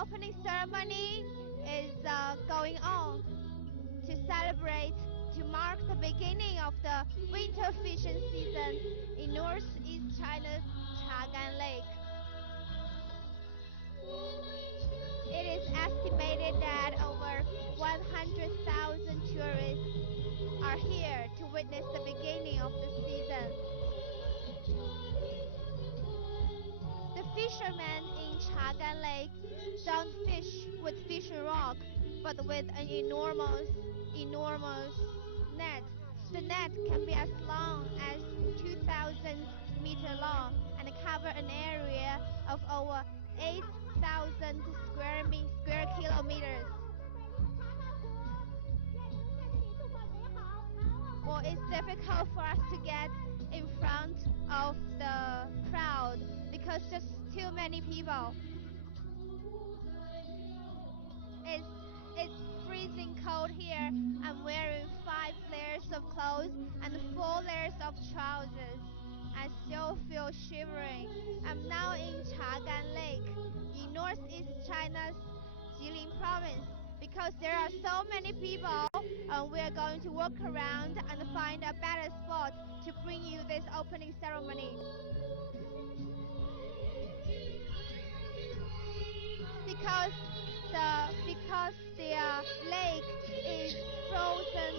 opening ceremony is going on to celebrate, to mark the beginning of the winter fishing season in northeast China's Chagan Lake. It is estimated that over 100,000 tourists are here to witness the beginning of the season. The fishermen in Chagan Lake don't fish with fishing rod, but with an enormous net. The net can be as long as 2,000 meters long and cover an area of over 8,000 square kilometers. Well, it's difficult for us to get in front of the crowd because just too many people. It's freezing cold here. I'm wearing 5 layers of clothes and 4 layers of trousers. I still feel shivering. I'm now in Chagan Lake in northeast China's Jilin province. Because there are so many people, we're going to walk around and find a better spot to bring you this opening ceremony. Because the lake is frozen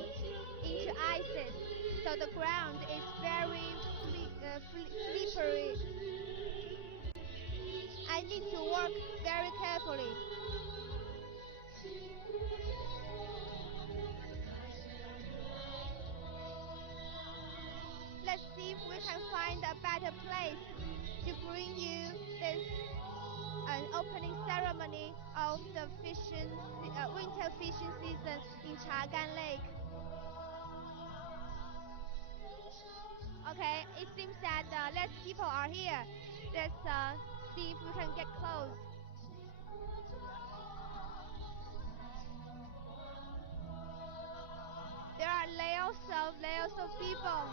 into ices, so the ground is very slippery. I need to walk very carefully. Let's see if we can find a better place to bring you this opening ceremony of the winter fishing season in Chagan Lake. Okay, it seems that less people are here. Let's see if we can get close. There are layers of people.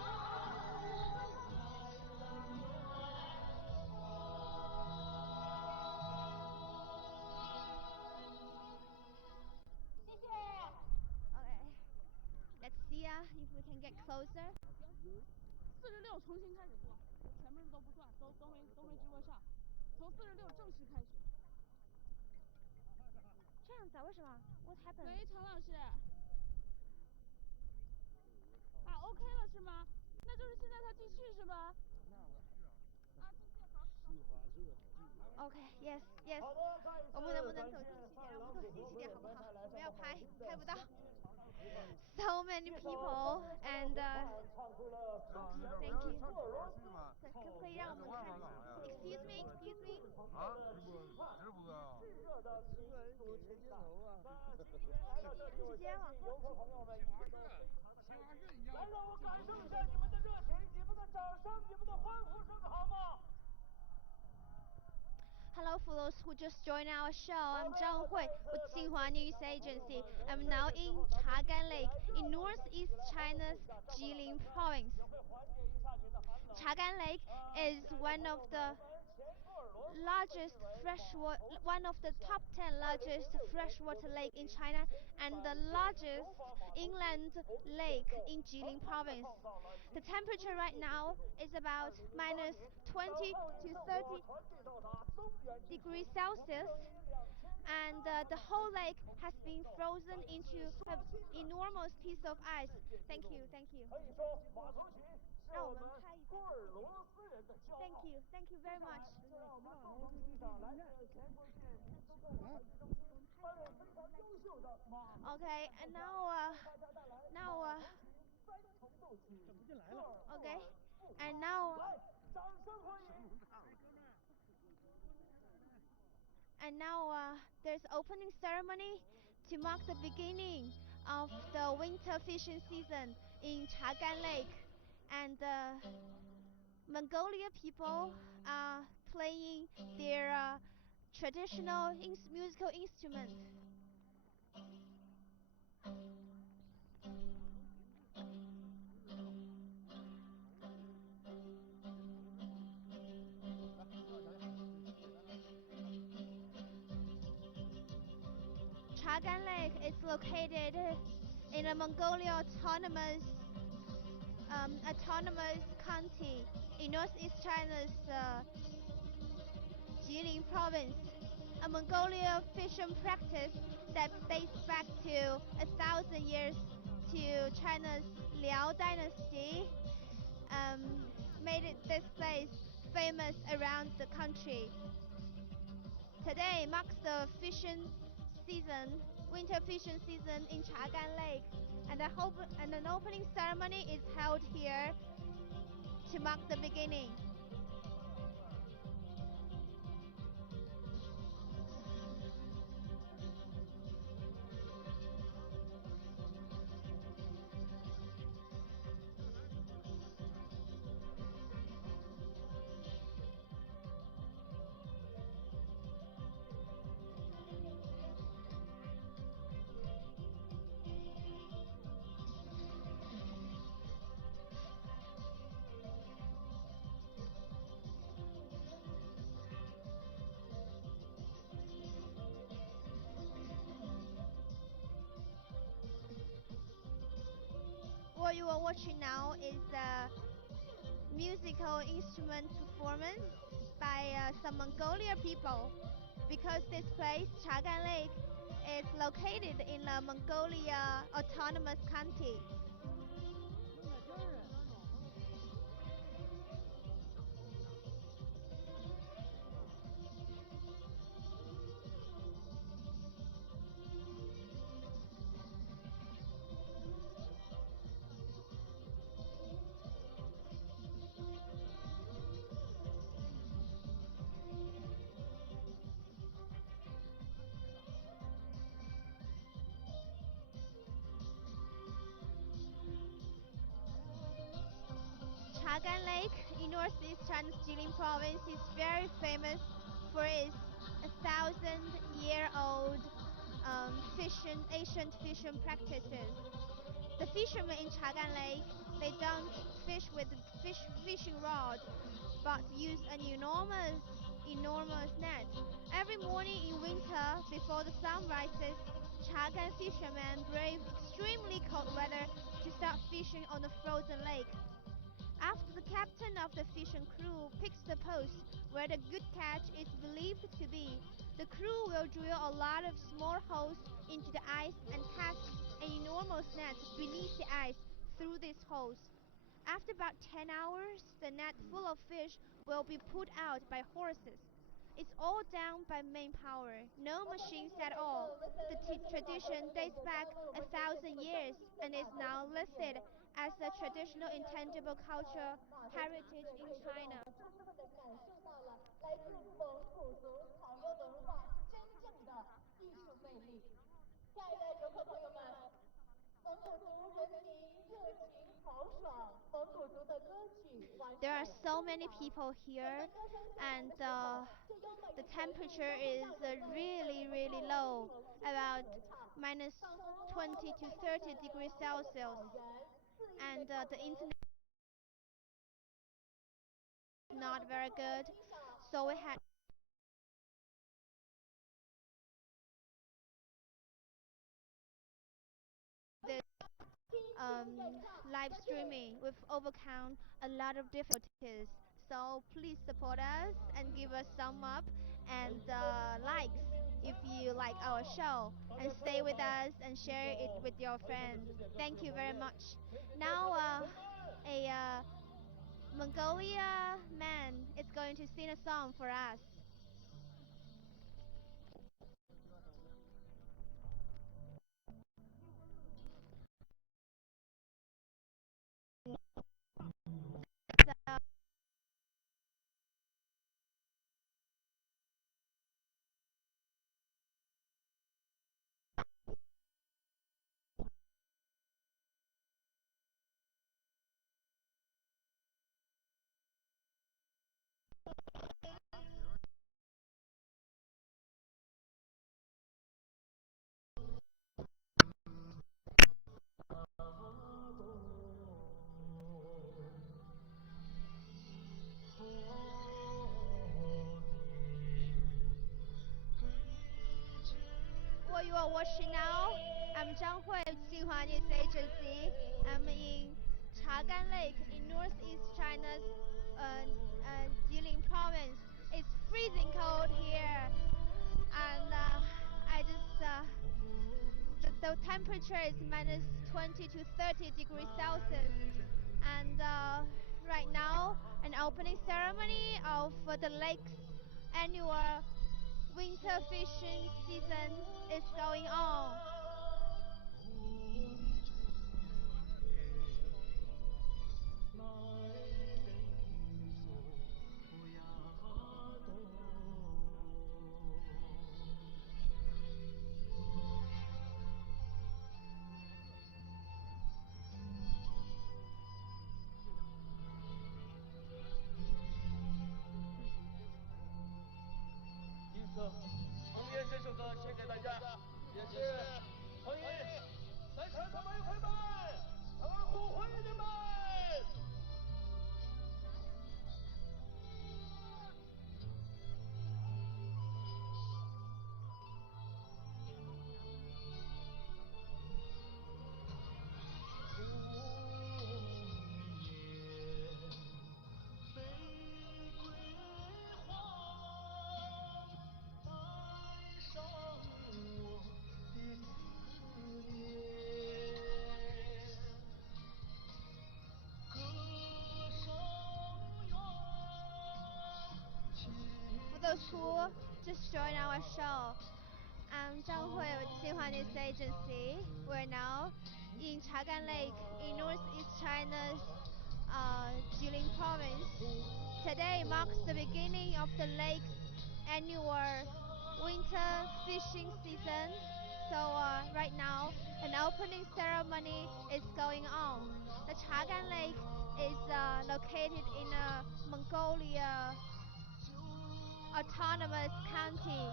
Okay, let's see if we can get closer. 46重新开始播，前面都不算，都没直播上，从46正式开始。这样子啊？为什么 ？What happened？ 喂，常老师。啊 ，OK 了是吗？那就是现在他继续是吗？啊，继续好。OK，yes yes，我们能不能走近一点？我们走近一点好不好？我们要拍不到。So many people and thank you。可以让我们看 ？Excuse me，excuse me。啊，直播啊。直接吗？来，让我感受一下你们的热情、你们的掌声、你们的欢呼声，好吗？ Hello for those who just joined our show. I'm Zhang Hui with Xinhua News Agency. I'm now in Chagan Lake in northeast China's Jilin province. Chagan Lake is one of the top 10 largest freshwater lake in China and the largest inland lake in Jilin province. The temperature right now is about minus 20 to 30 degrees Celsius, and the whole lake has been frozen into an enormous piece of ice. Thank you, thank you. 让我们拍一下。Thank you very much. Okay, and okay, and now there's opening ceremony to mark the beginning of the winter fishing season in Chagan Lake, and Mongolia people are playing their traditional musical instruments. Chagan Lake is located in a Mongolia autonomous county in northeast China's Jilin province, a Mongolia fishing practice that dates back to 1,000 years to China's Liao dynasty, um, this place famous around the country. Today marks the winter fishing season in Chagan Lake, and an opening ceremony is held here to mark the beginning. What you are watching now is a musical instrument performance by some Mongolia people, because this place, Chagan Lake, is located in the Mongolia autonomous county. Chagan Lake in northeast China's Jilin province is very famous for its 1,000-year-old ancient fishing practices. The fishermen in Chagan Lake, they don't fish with fishing rod, but use an enormous net. Every morning in winter, before the sun rises, Chagan fishermen brave extremely cold weather to start fishing on the frozen lake. After the captain of the fishing crew picks the post where the good catch is believed to be, the crew will drill a lot of small holes into the ice and cast an enormous net beneath the ice through these holes. After about 10 hours, the net full of fish will be put out by horses. It's all done by main power, no machines at all. The tradition dates back 1,000 years and is now listed as a traditional intangible cultural heritage in China. 来自蒙古族草原文化真正的艺术魅力。亲爱的游客朋友们，蒙古族人民热情豪爽，蒙古族的歌曲完 There are so many people here, and the temperature is really low, about minus 20 to 30 degrees Celsius, and the internet is not very good, so we had this live streaming. We've overcome a lot of difficulties, so please support us and give us thumb up and likes if you like our show, and stay with us and share it with your friends. Thank you very much. Now a Mongolia man is going to sing a song for us. So, are watching now, I'm Zhang Hui of Xinhua News Agency. I'm in Chagan Lake in northeast China's Jilin province. It's freezing cold here, and the temperature is minus 20 to 30 degrees Celsius. And right now, an opening ceremony of the lake's annual winter fishing season is going on.红颜这首歌献给大家，也是欢迎在场的美会们和互惠的们。For those who just joined our show, I'm Zhang Hui with Xinhua News Agency. We're now in Chagan Lake in northeast China's Jilin province. Today marks the beginning of the lake's annual winter fishing season. So right now, an opening ceremony is going on. The Chagan Lake is located in Mongolia autonomous county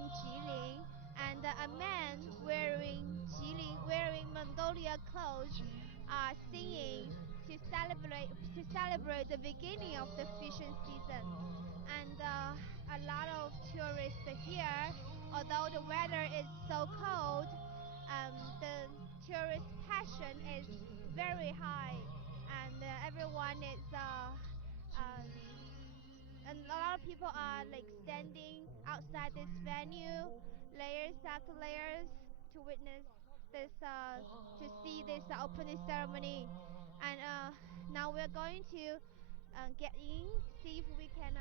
in Jilin, and a man wearing Mongolia clothes are singing to celebrate the beginning of the fishing season. And a lot of tourists here. Although the weather is so cold, the tourist passion is very high, and everyone is and a lot of people are like standing outside this venue, layers after layers, to witness this, to see this opening ceremony. And now we're going to get in, see if we can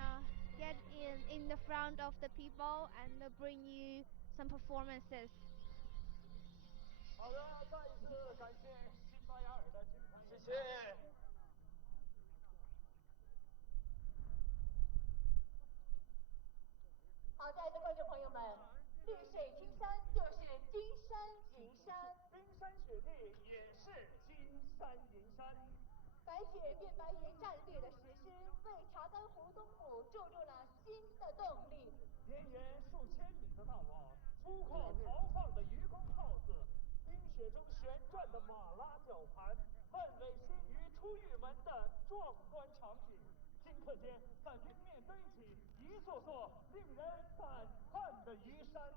get in the front of the people and bring you some performances. 好的，再一次感谢新巴雅尔的精彩演唱。谢谢。好，亲爱的观众朋友们，绿水青山就是金山银山，冰山雪地也是金山银山。白铁变白银战略的实施，为查干湖东部注入了新的动力。绵延数千里的大网，粗犷豪放的渔光号子，冰雪中旋转的马拉绞盘，万尾新鱼出玉门的壮观场景，顷刻间在冰面堆起一座座令人感叹的鱼山。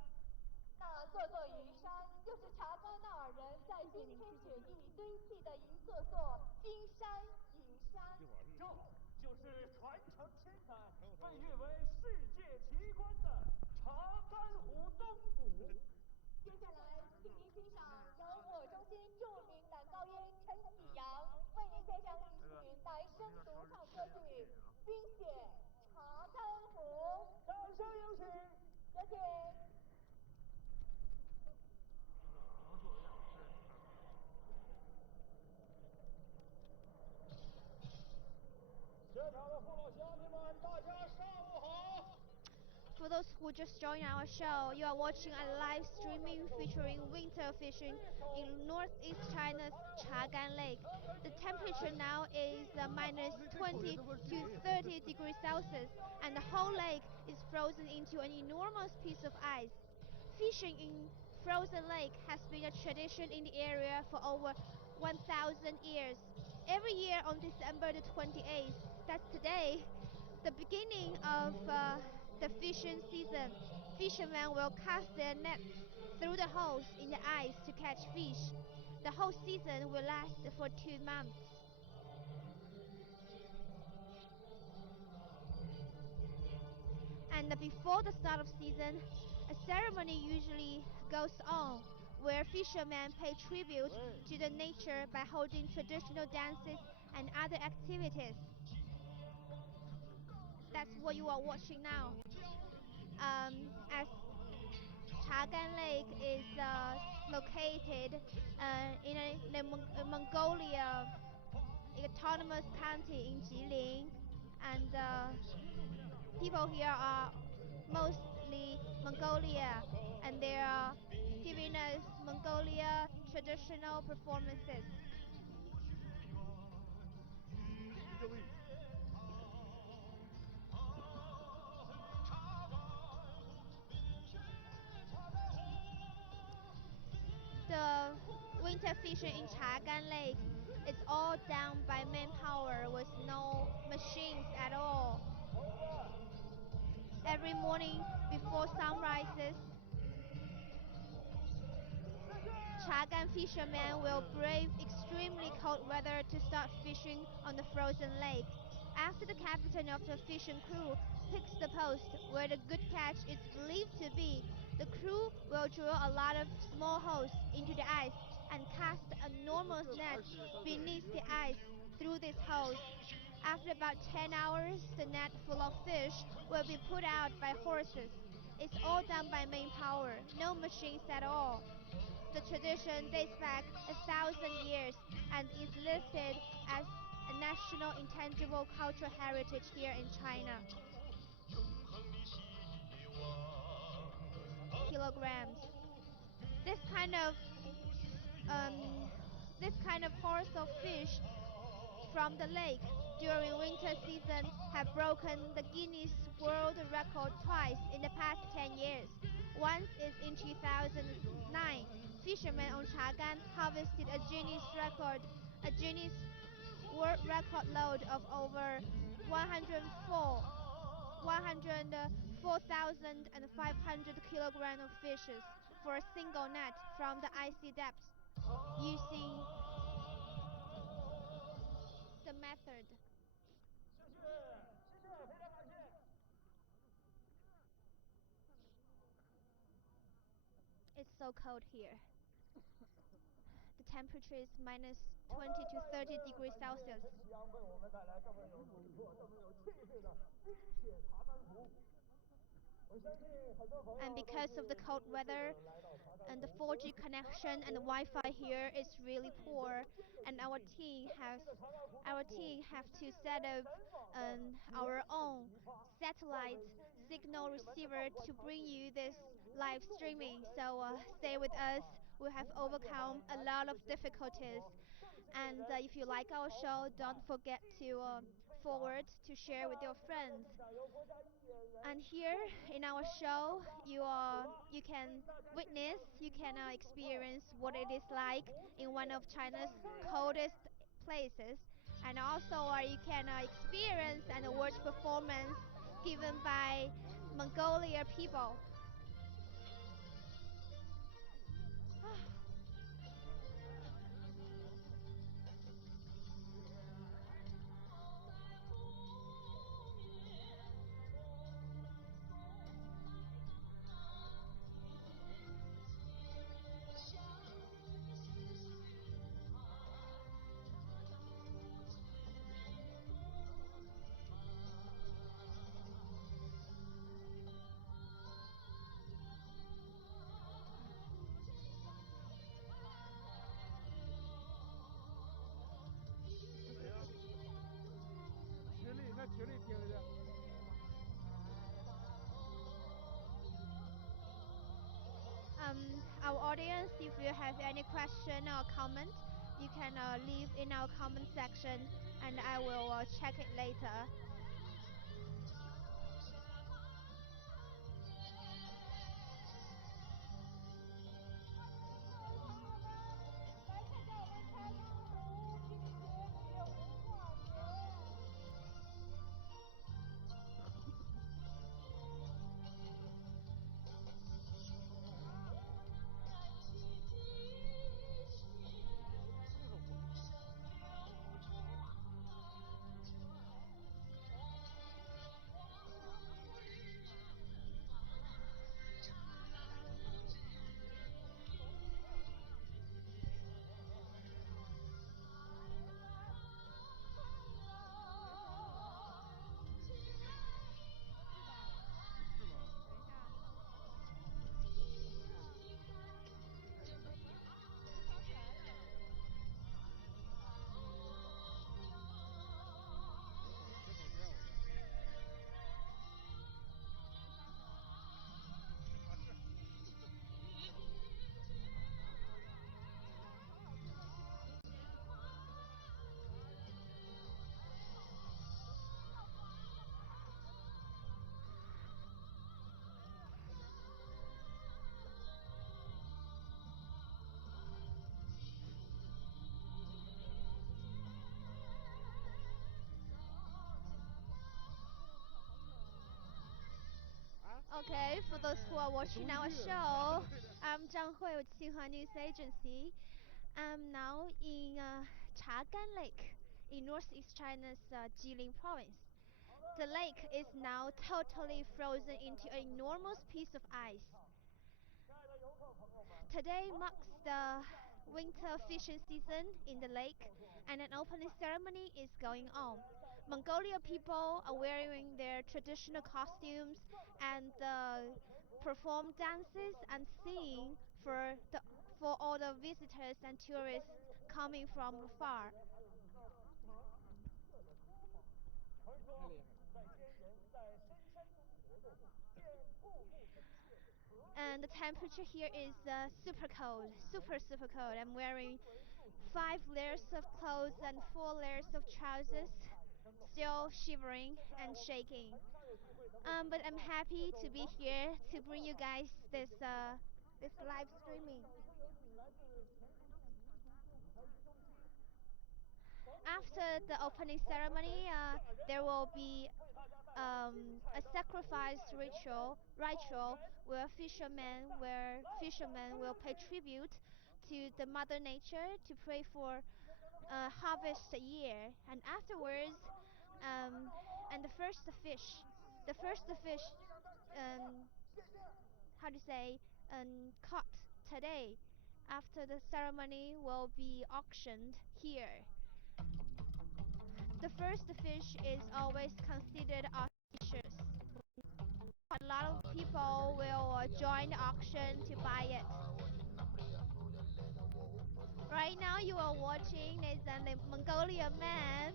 那座座云山，又是查干纳尔人在冰天雪地堆砌的一座座金山银山。这就是传承千载、被誉为世界奇观的查干湖东谷。接下来，请您欣赏由我中心著名男高音陈启阳为您献上一曲男声独唱歌剧《冰雪查干湖》。掌声有请。有请。现场的父老乡亲们，大家上午好。For those who just joined our show, you are watching a live streaming featuring winter fishing in northeast China's Chagan Lake. The temperature now is minus 20 to 30 degrees Celsius, and the whole lake is frozen into an enormous piece of ice. Fishing in frozen lake has been a tradition in the area for over 1,000 years. Every year on December the 28th, that's today, the beginning of the fishing season. Fishermen will cast their nets through the holes in the ice to catch fish. The whole season will last for 2 months. And before the start of season, a ceremony usually goes on where fishermen pay tribute to the nature by holding traditional dances and other activities. That's what you are watching now. As Chagan Lake is located in Mongolia autonomous county in Jilin, and people here are mostly Mongolia, and they are giving us Mongolia traditional performances. Jilin. The winter fishing in Chagan Lake is all done by manpower with no machines at all. Every morning before sun rises, Chagan fishermen will brave extremely cold weather to start fishing on the frozen lake. After the captain of the fishing crew picks the post where the good catch is believed to be, the crew will drill a lot of small holes into the ice and cast enormous nets beneath the ice through these holes. After about 10 hours, the net full of fish will be put out by horses. It's all done by main power, no machines at all. The tradition dates back 1,000 years and is listed as a national intangible cultural heritage here in China. Kilograms. This kind of um, this kind of horse of fish from the lake during winter season have broken the Guinness World Record twice in the past 10 years. Once is in 2009. Fishermen on Chagan harvested a Guinness World Record load of over 104,500 kilograms of fishes for a single net from the icy depths using the method. 谢谢，非常感谢。It's so cold here. The temperature is minus 20 to 30 degrees Celsius. 陈阳为我们带来这么有气魄、这么有气势的冰雪茶干湖。And because of the cold weather and the 4G connection and the Wi-Fi here is really poor, and our team have to set up our own satellite signal receiver to bring you this live streaming. So stay with us. We have overcome a lot of difficulties, and if you like our show, don't forget to forward to share with your friends. And here in our show, you can witness, you can experience what it is like in one of China's coldest places, and also you can experience and watch performance given by Mongolia people. Our audience, if you have any question or comment, you can leave in our comment section and I will check it later. Okay, for those who are watching our show, I'm Zhang Hui with Xinhua News Agency. I'm now in Chagan Lake in northeast China's Jilin province. The lake is now totally frozen into an enormous piece of ice. Today marks the winter fishing season in the lake, and an opening ceremony is going on. Mongolia people are wearing their traditional costumes and perform dances and sing for all the visitors and tourists coming from afar. And the temperature here is super cold, super cold. I'm wearing 5 layers of clothes and 4 layers of trousers, still shivering and shaking. But I'm happy to be here to bring you guys this live streaming. After the opening ceremony, there will be a sacrifice ritual where fishermen will pay tribute to the mother nature to pray for harvest year, and afterwards, um, and the first fish, um, how to say, caught today after the ceremony will be auctioned here. The first fish is always considered auspicious. A lot of people will join the auction to buy it. Right now, you are watching is a Mongolian man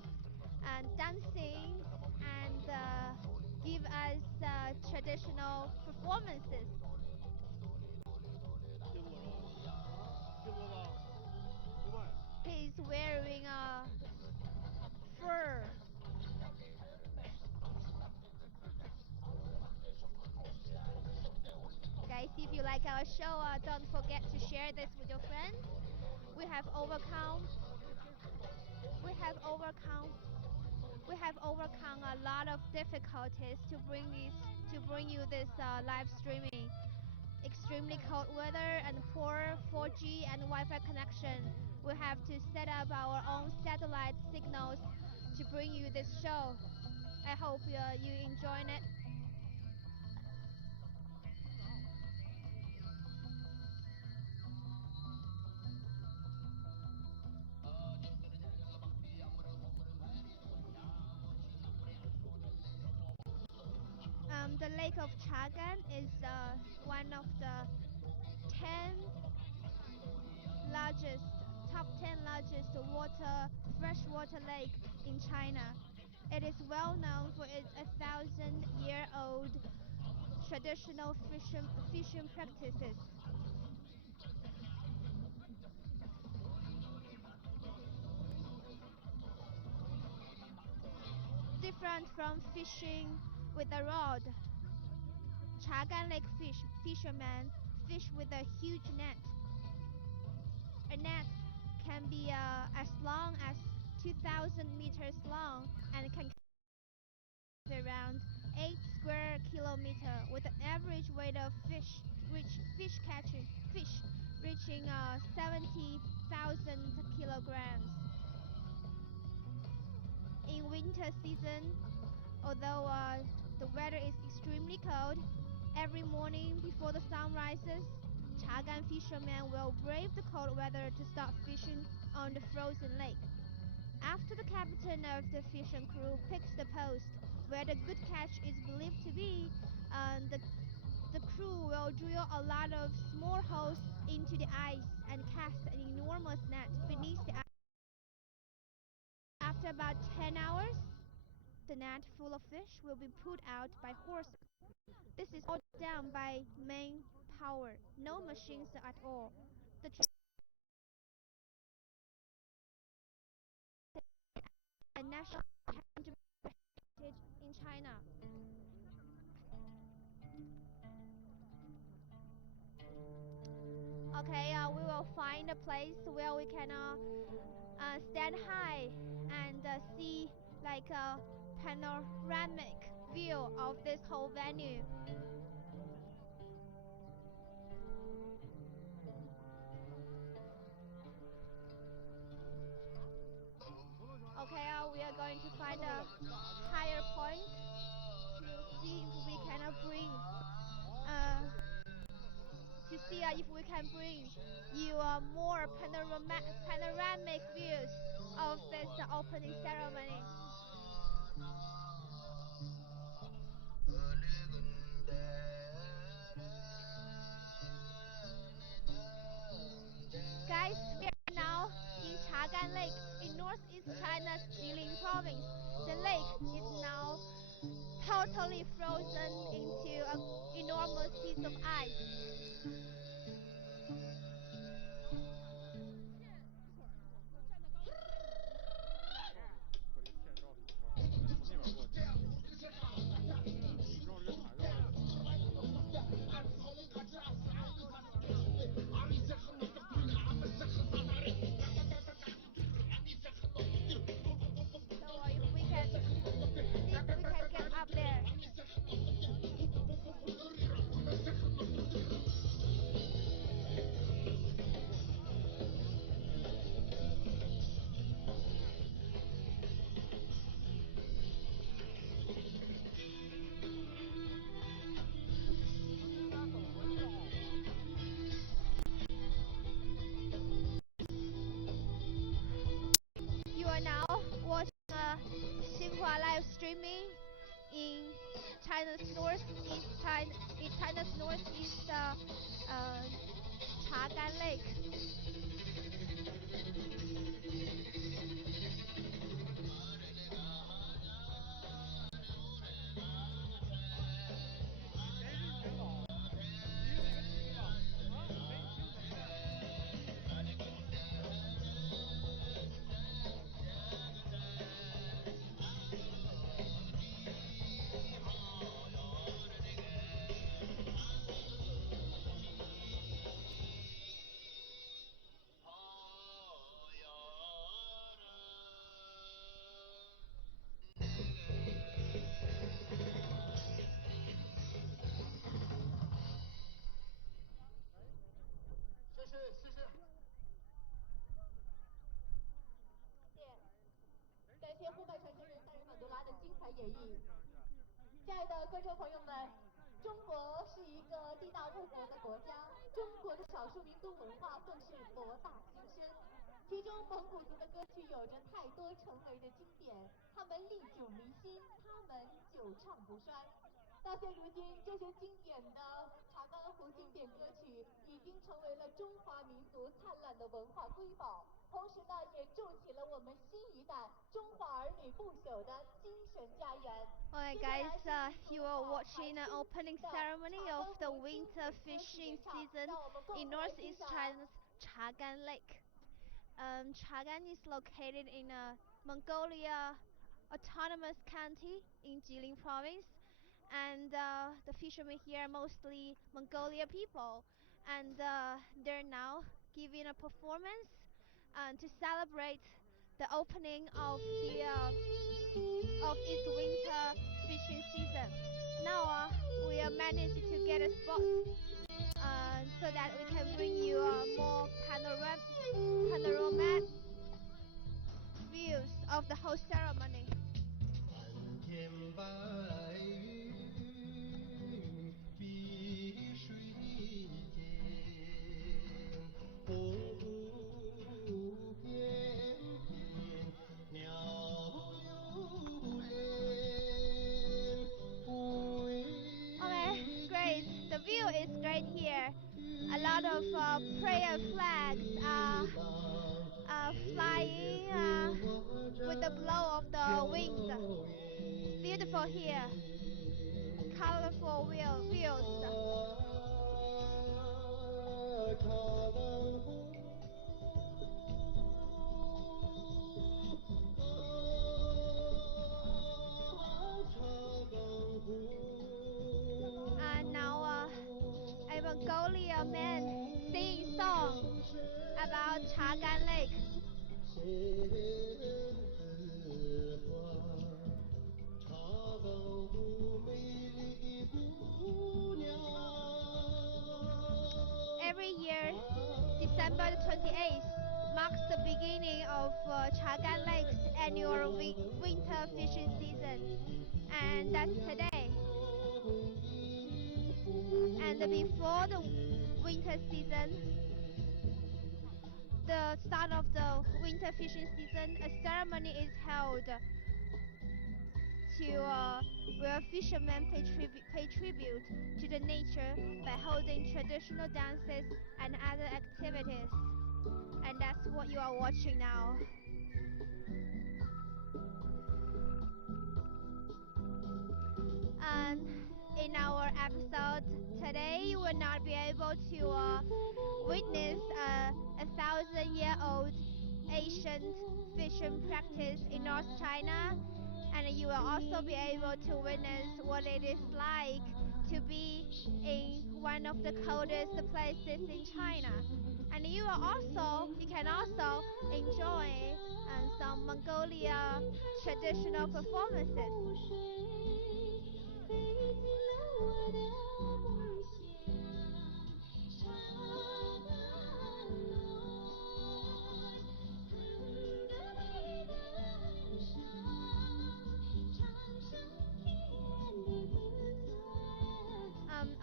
and dancing and give us traditional performances. 听过吧？另外，He's wearing a fur. Guys, if you like our show, don't forget to share this with your friends. We have overcome, we have overcome, we have overcome a lot of difficulties to bring you this live streaming. Extremely cold weather and poor 4G and Wi-Fi connection. We have to set up our own satellite signals to bring you this show. I hope you enjoy it. The Lake of Chagan is one of the 10 largest, top 10 largest freshwater lake in China. It is well known for its 1,000-year-old traditional fishing practices. Different from fishing with a rod, Chagan Lake fishermen fish with a huge net. A net can be as long as 2,000 meters long and can cover around 8 square kilometers with an average weight of fish reaching 70,000 kilograms. In winter season, although the weather is extremely cold, every morning before the sun rises, Chagan fishermen will brave the cold weather to start fishing on the frozen lake. After the captain of the fishing crew picks the post where the good catch is believed to be, the crew will drill a lot of small holes into the ice and cast an enormous net beneath the ice. After about 10 hours, the net full of fish will be pulled out by horses. This is all done by main power, no machines at all. The national heritage in China. Okay, we will find a place where we can stand high and see like a panoramic view of this whole venue. we are going to find a higher point to see if we can bring to see if we can bring you more panoramic views of this opening ceremony. Guys, we are now in Chagan Lake in northeast China's Jilin province. The lake is now totally frozen into an enormous piece of ice. 把这个线绕的一圈，我再从那边过去。绕这个塔绕的。So if we can get up there. You are now watching Xinhua live streaming in China's northeast Chagan Lake.感谢湖北传奇人萨日曼多拉的精彩演绎。亲爱的观众朋友们，中国是一个地大物博的国家，中国的少数民族文化更是博大精深。其中蒙古族的歌曲有着太多成为的经典，他们历久弥新，他们久唱不衰。到现如今，这些经典的查干湖经典歌曲已经成为了中华民族灿烂的文化瑰宝，同时呢，也筑起了我们新一代中华儿女不朽的精神家园。Alright guys, you are watching an opening ceremony of the winter fishing season in northeast China's Chagan Lake. Chagan is located in Mongolia Autonomous County in Jilin province, and the fishermen here are mostly Mongolia people, and they're now giving a performance to celebrate the opening of its winter fishing season. Now we are managing to get a spot so that we can bring you more panoramic views of the whole ceremony. 蓝天白云碧水间，鸿鹄翩翩，鸟悠悠。 Okay, great. The view is great here. A lot of prayer flags are flying with the blow of the winds. It's beautiful here. Colorful views. 'And now a Mongolian man singing song about Chagan Lake. 千字花，茶岗湖美丽的姑娘。 Every year, December the 28th marks the beginning of Chagan Lake's annual winter fishing season, and that's today. And before the winter season, the start of the winter fishing season, a ceremony is held to where fishermen pay tribute to the nature by holding traditional dances and other activities. And that's what you are watching now. And in our episode today, you will not be able to witness a 1,000-year-old ancient fishing practice in North China, and you will also be able to witness what it is like to be in one of the coldest places in China. And you can also enjoy some Mongolia traditional performances.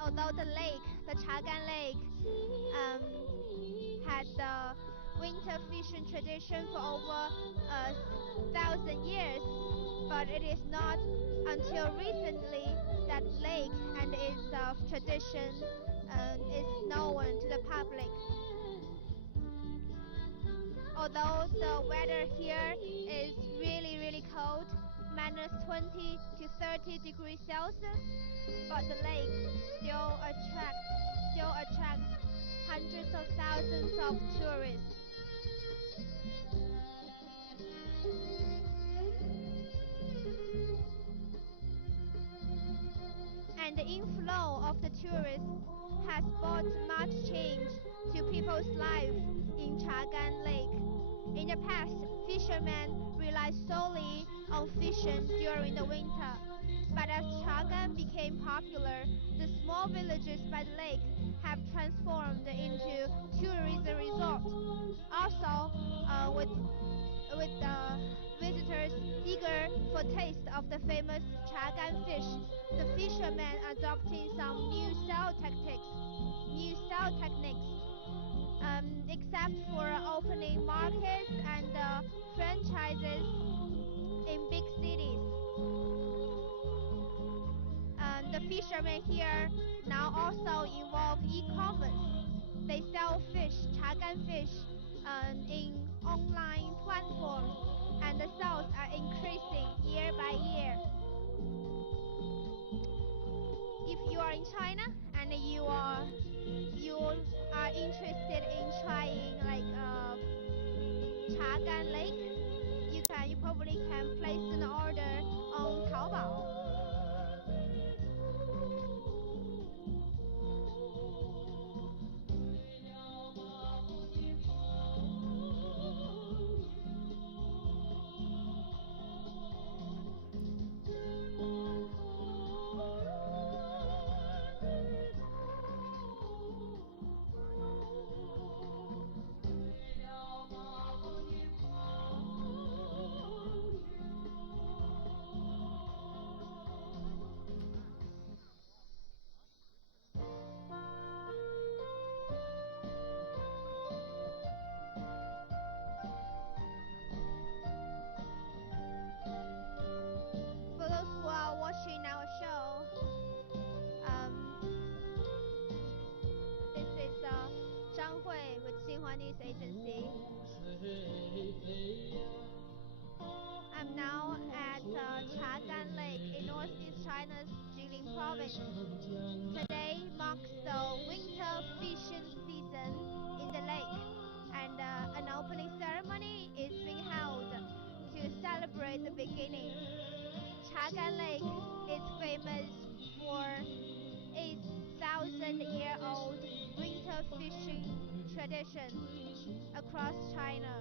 Although the Chagan Lake, had the winter fishing tradition for over 1,000 years, but it is not until recently that lake and its tradition is known to the public. Although the weather here is really, really cold, minus 20 to 30 degrees Celsius, but the lake still attracts hundreds of thousands of tourists. And the inflow of the tourists has brought much change to people's lives in Chagan Lake. In the past, fishermen relied solely on fishing during the winter. But as Chagan became popular, the small villages by the lake have transformed into tourism resorts. Also, with visitors eager for taste of the famous Chagan fish, the fishermen adopting some new sale techniques. Except for opening markets and franchises in big cities. The fishermen here now also involve e-commerce. They sell Chagan fish, in online platforms, and the sales are increasing year by year. If you are in China and you are interested in trying Chagan Lake, you probably can place an order on Taobao. For those who are watching our show, this is Zhang Hui with Xinhua News Agency. I'm now at Chagan Lake in northeast China's Jilin province. Today marks the winter fishing season in the lake, and an opening ceremony is being held to celebrate the beginning. Chagan Lake is famous for its 1,000-year-old winter fishing tradition across China.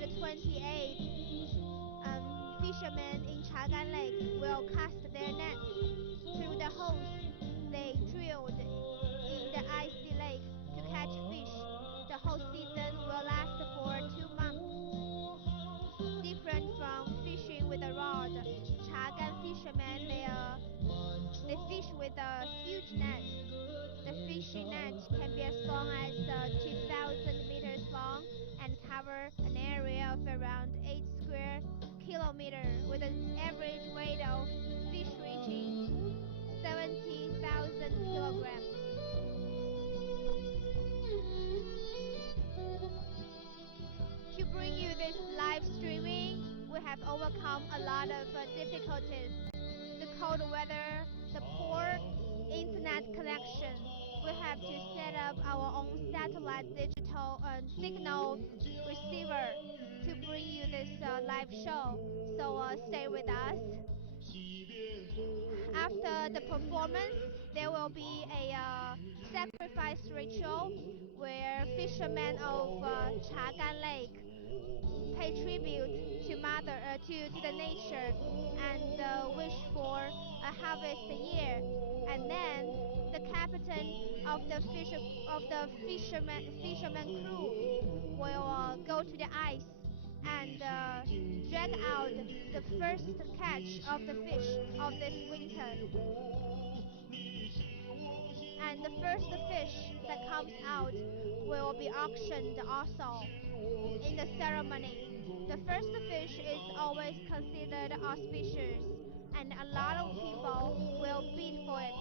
128 fishermen in Chagan Lake will cast their nets through the holes they drilled in the icy lake to catch fish. The whole season will last for 2 months. Different from fishing with a rod, Chagan fishermen they fish with a huge net. The fishing net can be as long as 2,000 meters long and cover an area of around 8 square kilometers with an average weight of fish reaching 70,000 kilograms. To bring you this live streaming, we have overcome a lot of difficulties. The cold weather, the poor internet connection. We have to set up our own satellite digital signal receiver to bring you this live show. So stay with us. After the performance, there will be a sacrifice ritual where fishermen of Chagan Lake pay tribute to the nature and wish for a harvest year. And then the captain of the fisherman crew will go to the ice and drag out the first catch of the fish of this winter. And the first fish that comes out will be auctioned also in the ceremony. The first fish is always considered auspicious, and a lot of people will bid for it.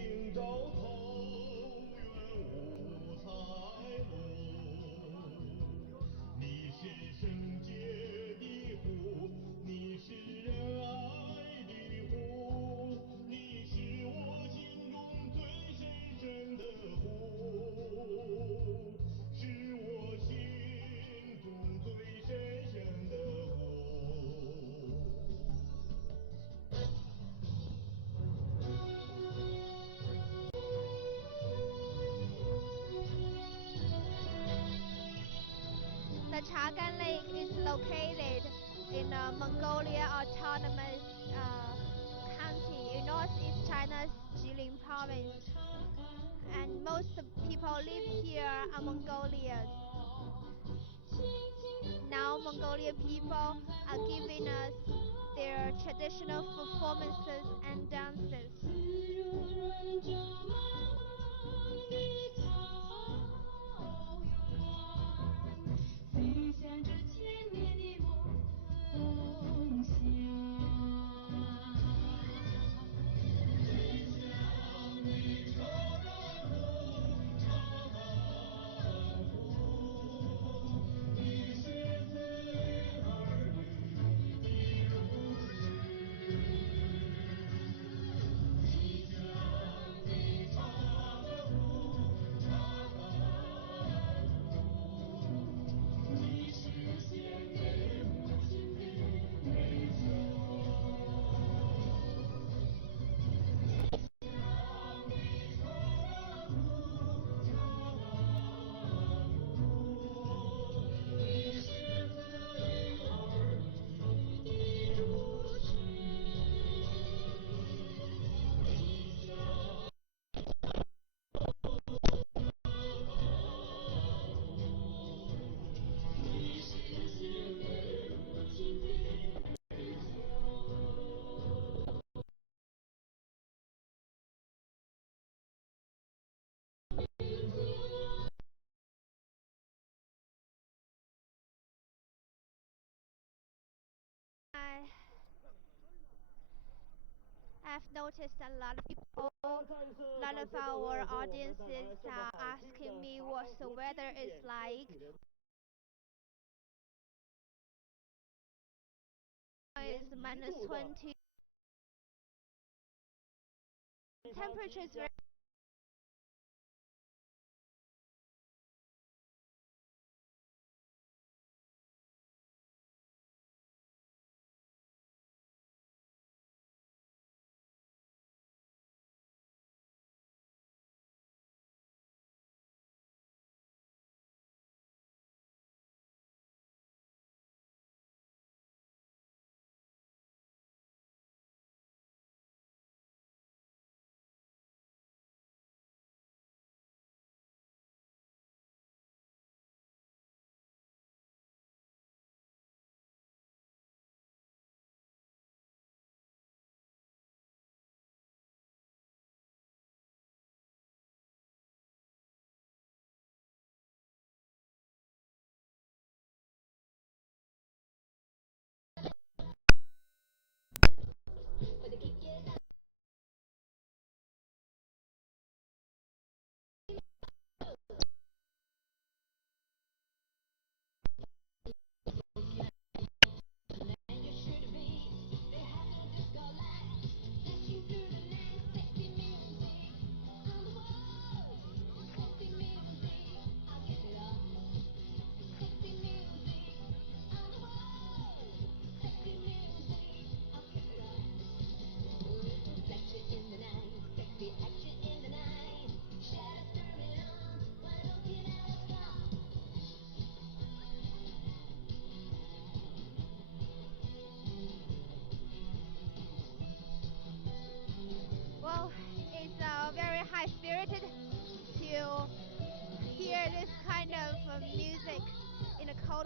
映照桃源五彩虹，你是圣洁的湖，你是仁爱的湖，你是我心中最深深的湖，是我心中最深深的湖。The Chagan Lake is located in Mongolia Autonomous County in northeast China's Jilin province, and most people live here are Mongolians. Now Mongolian people are giving us their traditional performances and dances. I've noticed a lot of people, a lot of our audiences are asking me what the weather is like. It's minus 20. Temperature is very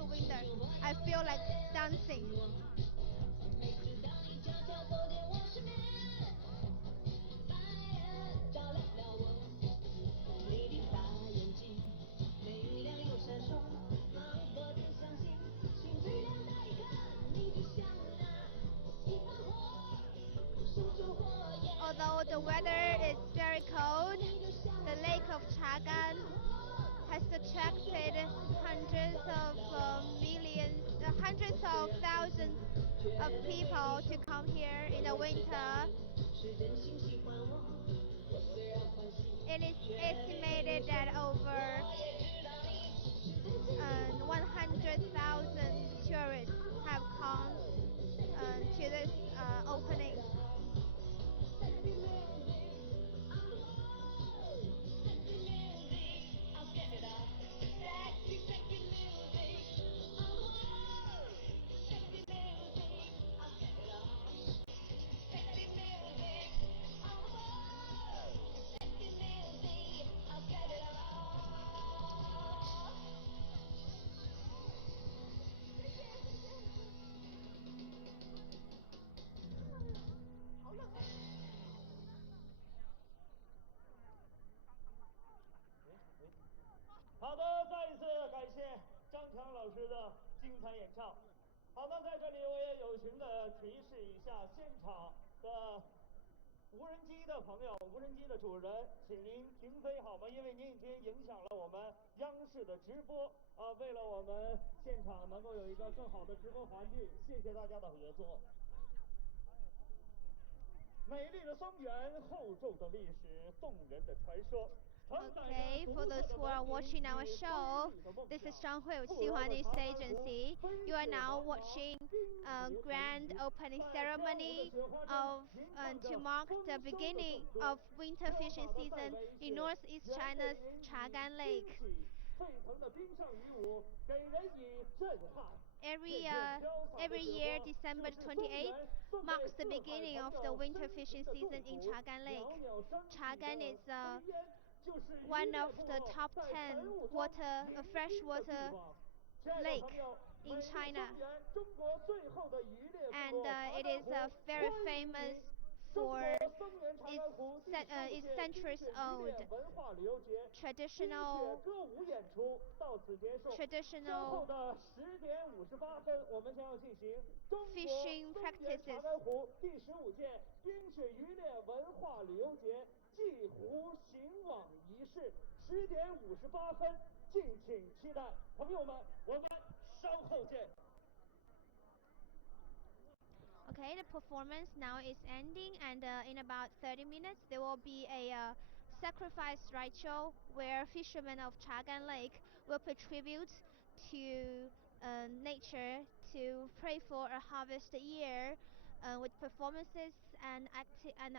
beautiful winter. I feel like dancing. Although the weather is very cold, the Lake of Chagan has attracted hundreds of thousands of people to come here in the winter. It is estimated that over 100,000 tourists have come to this opening.好的，再一次感谢张强老师的精彩演唱。好的，在这里我也友情的提示一下现场的无人机的朋友，无人机的主人，请您停飞好吗？因为您已经影响了我们央视的直播啊。为了我们现场能够有一个更好的直播环境，谢谢大家的合作。美丽的松原，厚重的历史，动人的传说。Okay, for those who are watching our show, this is Zhanghui Qihuan News Agency. You are now watching a grand opening ceremony of to mark the beginning of winter fishing season in northeast China's Chagan Lake. Every year, December 28th marks the beginning of the winter fishing season in Chagan Lake. Chagan is one of the top 10 freshwater lake in China, and it is very famous for its centuries-old traditional fishing practices. 祭湖行网仪式10:58，敬请期待。朋友们，我们稍后见。Okay, the performance now is ending, and in about 30 minutes there will be a sacrifice ritual where fishermen of Chagan Lake will pay tribute to nature to pray for a harvest year with performances and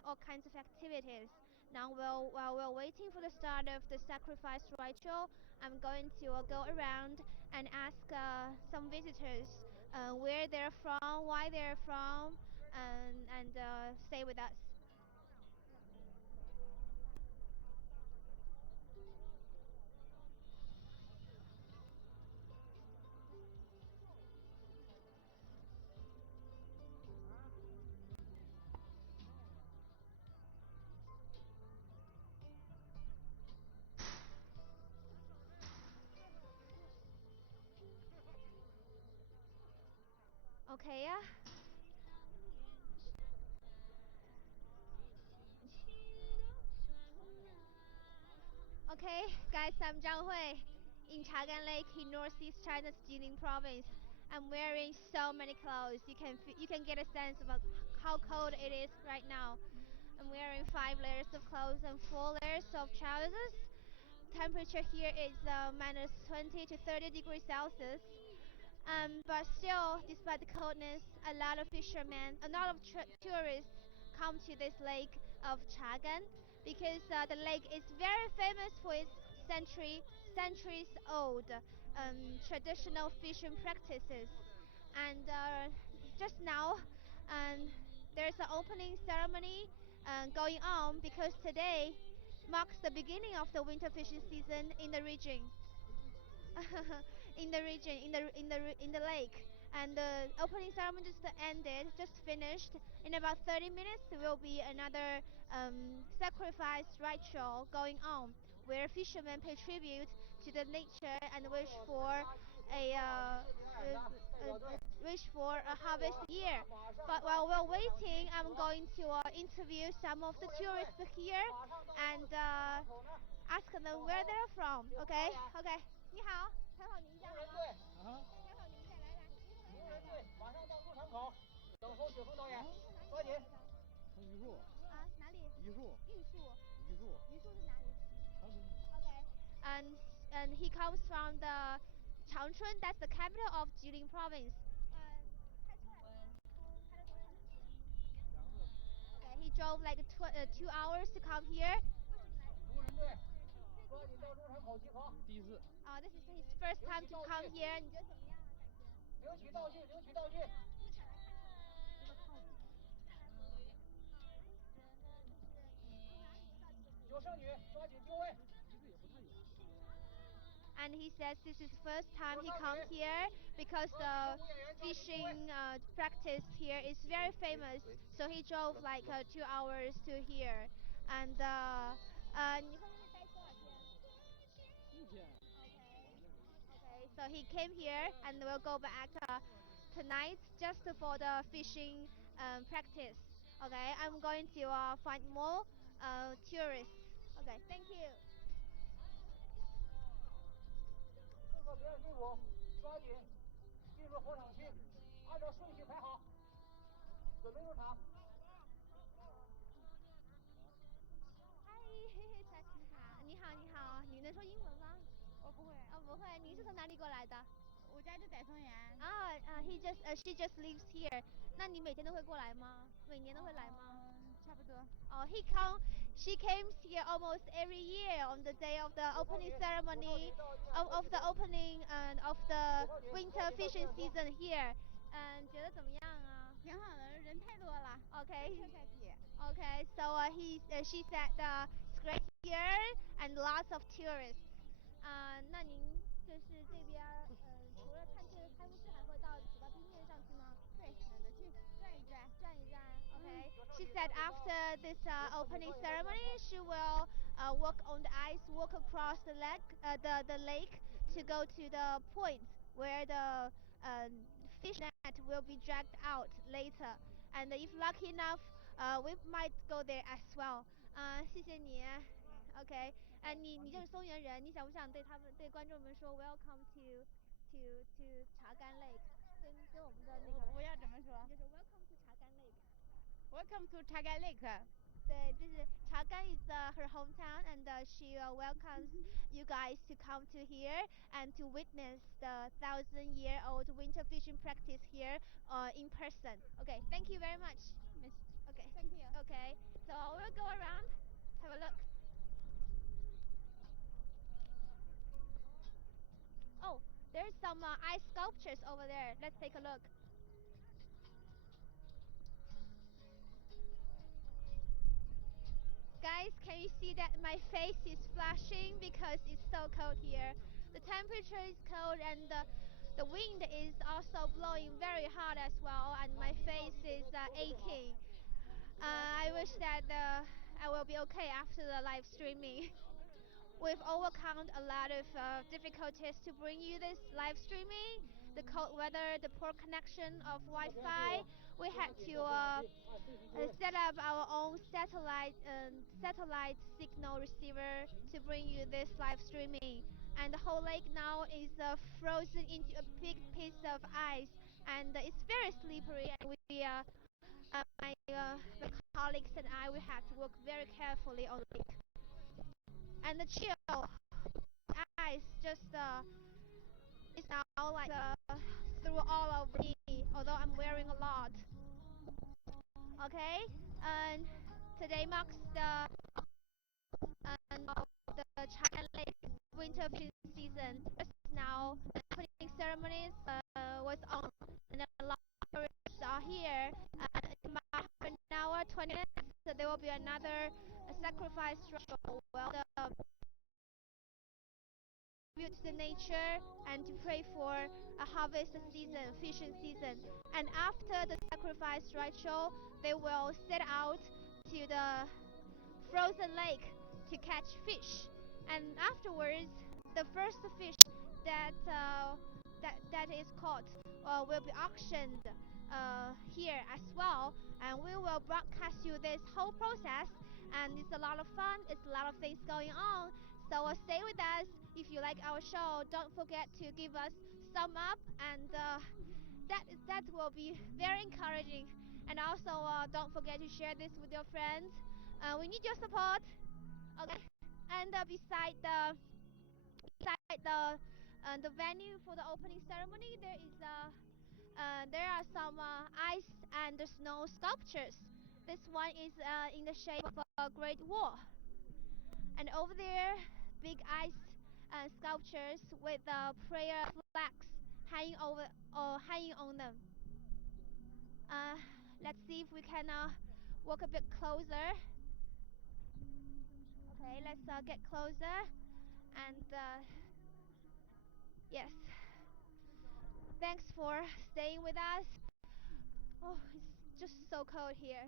all kinds of activities. Now, while we're waiting for the start of the sacrifice ritual, I'm going to go around and ask some visitors where they're from, why they're from, and stay with us. Okay, Okay, guys, I'm Zhang Hui in Chagan Lake in northeast China's Jilin province. I'm wearing so many clothes. You can get a sense of how cold it is right now. I'm wearing 5 layers of clothes and 4 layers of trousers. Temperature here is minus 20 to 30 degrees Celsius. But still, despite the coldness, a lot of fishermen, a lot of tourists come to this lake of Chagan because the lake is very famous for its centuries-old traditional fishing practices. And just now, there's an opening ceremony going on because today marks the beginning of the winter fishing season in the region. in the region, in the lake. And the opening ceremony just ended, just finished. In about 30 minutes, there will be another sacrifice ritual going on, where fishermen pay tribute to the nature and wish for a harvest year. But while we're waiting, I'm going to interview some of the tourists here and ask them where they're from. Okay, okay. 你好，采访您一下好吗？采访您一下，来来，您从哪里来的？马上到入场口，等候雪峰导演，抓紧。从榆树。啊，哪里？榆树。玉树。榆树。榆树是哪里？ Okay. And he comes from the Changchun, that's the capital of Jilin province. Okay, he drove like 2 hours to come here. 无人队，抓紧到入场口集合。第一次。This is his first time to come here. 你觉得怎么样啊？感觉？领取道具，领取道具。有剩女，抓紧就位。And he says this is the first time he come here because the fishing practice here is very famous. So he drove like 2 hours to here. And 你会不会待多少天？4天。Okay, so he came here and will go back tonight just for the fishing practice. Okay, I'm going to find more tourists. Okay, thank you. 各个表演队伍抓紧进入候场区，按照顺序排好，准备入场。嗨，你好，你好，你能说英文吗？我不会。不会。您是从哪里过来的？我家就在松原。she just lives here. 那你每天都会过来吗？每年都会来吗？差不多。She came here almost every year on the day of the opening ceremony of the opening of the winter fishing season here. 觉得怎么样啊？挺好的，人太多了。Okay. 车太挤。Okay, so she said it's great here and lots of tourists. 那您就是这边除了看这个开幕式，还会走到冰面上去吗？对，懒得去转一转。Okay. She said after this opening ceremony, she will walk on the ice, walk across the lake to go to the point where the fish net will be dragged out later. And if lucky enough, we might go there as well. 谢谢你。OK， 你就是松原人，你想不想对观众们说 Welcome to Chagan Lake？ 跟我们的那个我要怎么说？就是 Welcome to Chagan Lake。 Welcome to Chagan Lake。 对，就是 Chagan is her hometown, and she welcomes you guys to come to here and to witness the 1,000-year-old winter fishing practice here in person. Okay, thank you very much. Okay, thank you. Okay, so we'll go around, have a look. Oh, there's some ice sculptures over there. Let's take a look. Guys, can you see that my face is flashing because it's so cold here? The temperature is cold and the wind is also blowing very hard as well, and my face is aching. I wish that I will be okay after the live streaming. We've overcome a lot of difficulties to bring you this live streaming. The cold weather, the poor connection of Wi-Fi. We had to set up our own satellite signal receiver to bring you this live streaming. And the whole lake now is frozen into a big piece of ice, and it's very slippery. And my colleagues and I, we have to work very carefully on the lake. And the chill ice just is now like through all of me, although I'm wearing a lot. Okay, and today marks the Chagan Lake winter fishing season. Just now, the opening ceremonies was on, and a lot of tourists are here. In about half an hour, 20 minutes, so there will be another sacrifice ritual. Well, the tribute to the nature and to pray for a harvest season, fishing season. And after the sacrifice ritual, they will set out to the frozen lake to catch fish. And afterwards, the first fish that is caught will be auctioned here as well, and we will broadcast you this whole process. And it's a lot of fun. It's a lot of things going on. So stay with us. If you like our show, don't forget to give us thumb up, and that will be very encouraging. And also, don't forget to share this with your friends. We need your support. Okay. And beside the venue for the opening ceremony, there are some ice and snow sculptures. This one is in the shape of a great wall, and over there, big ice sculptures with prayer flags hanging over or hanging on them. Uh, let's see if we can walk a bit closer. Okay, let's get closer. And yes, thanks for staying with us. Oh, it's just so cold here.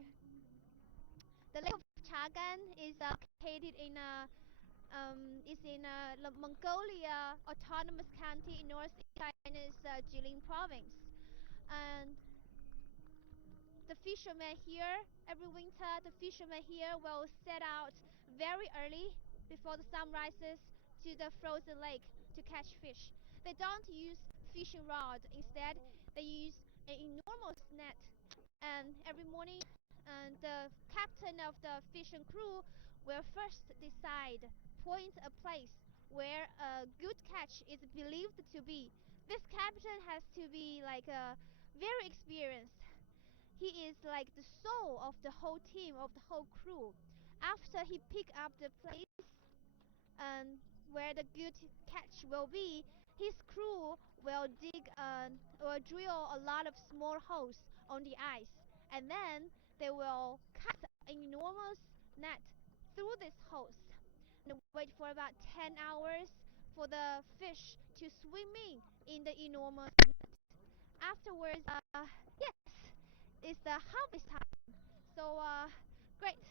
The lake of Chagan is located in Mongolia Autonomous County in northeast China's Jilin province. And the fishermen here, every winter, the fishermen here will set out very early before the sun rises to the frozen lake to catch fish. They don't use fishing rod. Instead, they use an enormous net. And every morning, the captain of the fishing crew will first decide, point a place where a good catch is believed to be. This captain has to be like very experienced. He is like the soul of the whole team, of the whole crew. After he pick up the place where the good catch will be, his crew will dig or drill a lot of small holes on the ice, and then they will cut an enormous net through these holes and wait for about 10 hours for the fish to swim in the enormous net. Afterwards, yes, it's the harvest time. So great.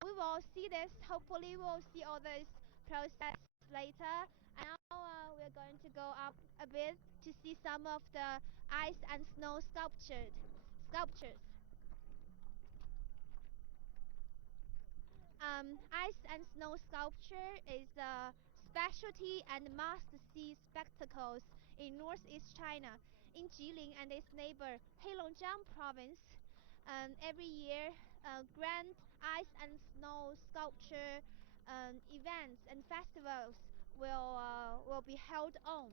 We will see this. Hopefully, we'll see all this process later. And now we're going to go up a bit to see some of the ice and snow sculptures. Ice and snow sculpture is a specialty and must-see spectacles in northeast China, in Jilin and its neighbor Heilongjiang province. Every year, grand ice and snow sculpture events and festivals will be held on,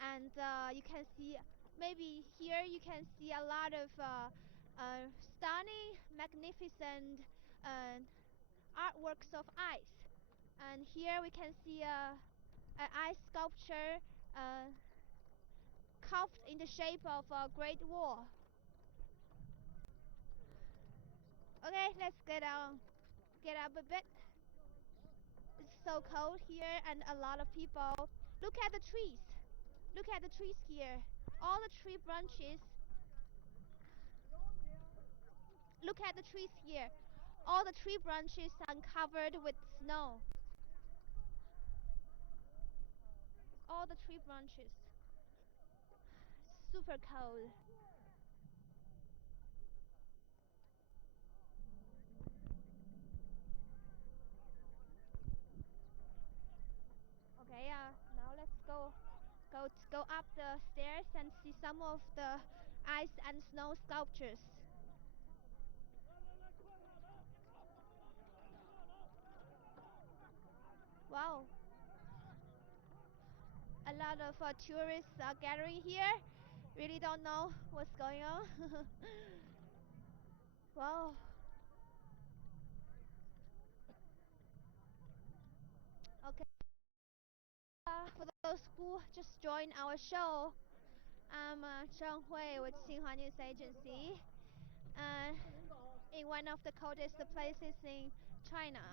and you can see, maybe here you can see a lot of stunning, magnificent artworks of ice. And here we can see an ice sculpture carved in the shape of a great wall. Okay, let's get up a bit. It's so cold here, and a lot of people. Look at the trees. Look at the trees here. All the tree branches. Look at the trees here. All the tree branches are covered with snow. All the tree branches. Super cold. Okay, now let's go up the stairs and see some of the ice and snow sculptures. Wow, a lot of tourists are gathering here. Really don't know what's going on. Wow. Okay. For those who just joined our show, I'm Zhang Hui with Xinhua News Agency, in one of the coldest places in China.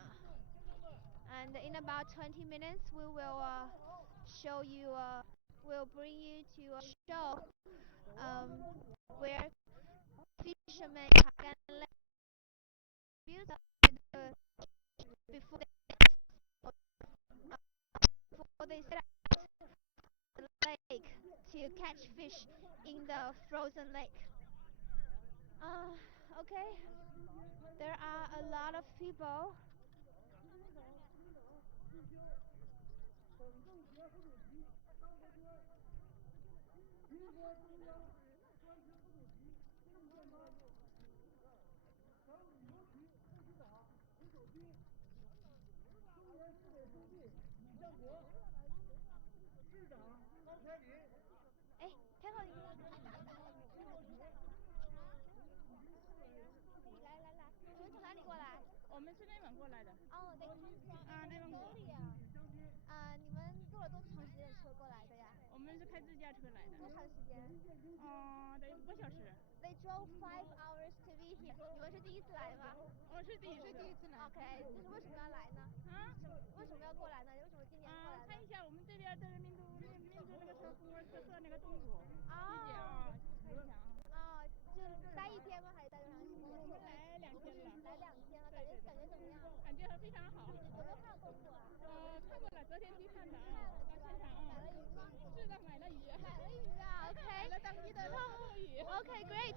And in about 20 minutes, we will show you, will bring you to a show um, where fishermen Chagan Lake built up before they set out the lake to catch fish in the frozen lake. Okay, there are a lot of people.哎，Carol，来，你们从哪里过来？我们是内蒙过来的。哦，内蒙啊，内蒙古。你们坐了多长时间的车过来的呀？我们是开自驾车来的。多长时间？得5个小时。They drove 5 hours to be here。你们是第一次来吗？我是第一次来。OK，就是为什么要来呢？为什么要过来呢？为什么今年过来呢？看一下我们这边的民族那个特色那个动物。哦。看一下啊。就待一天吗？还是待多长时间？我们来2天了。来2天了，感觉怎么样？感觉非常好。有没有看到动物啊？看过了，昨天去看的啊。到现场买了鱼吗？是的，买了鱼。买了鱼啊 ，OK。买了当地的鳄鱼。Okay, great.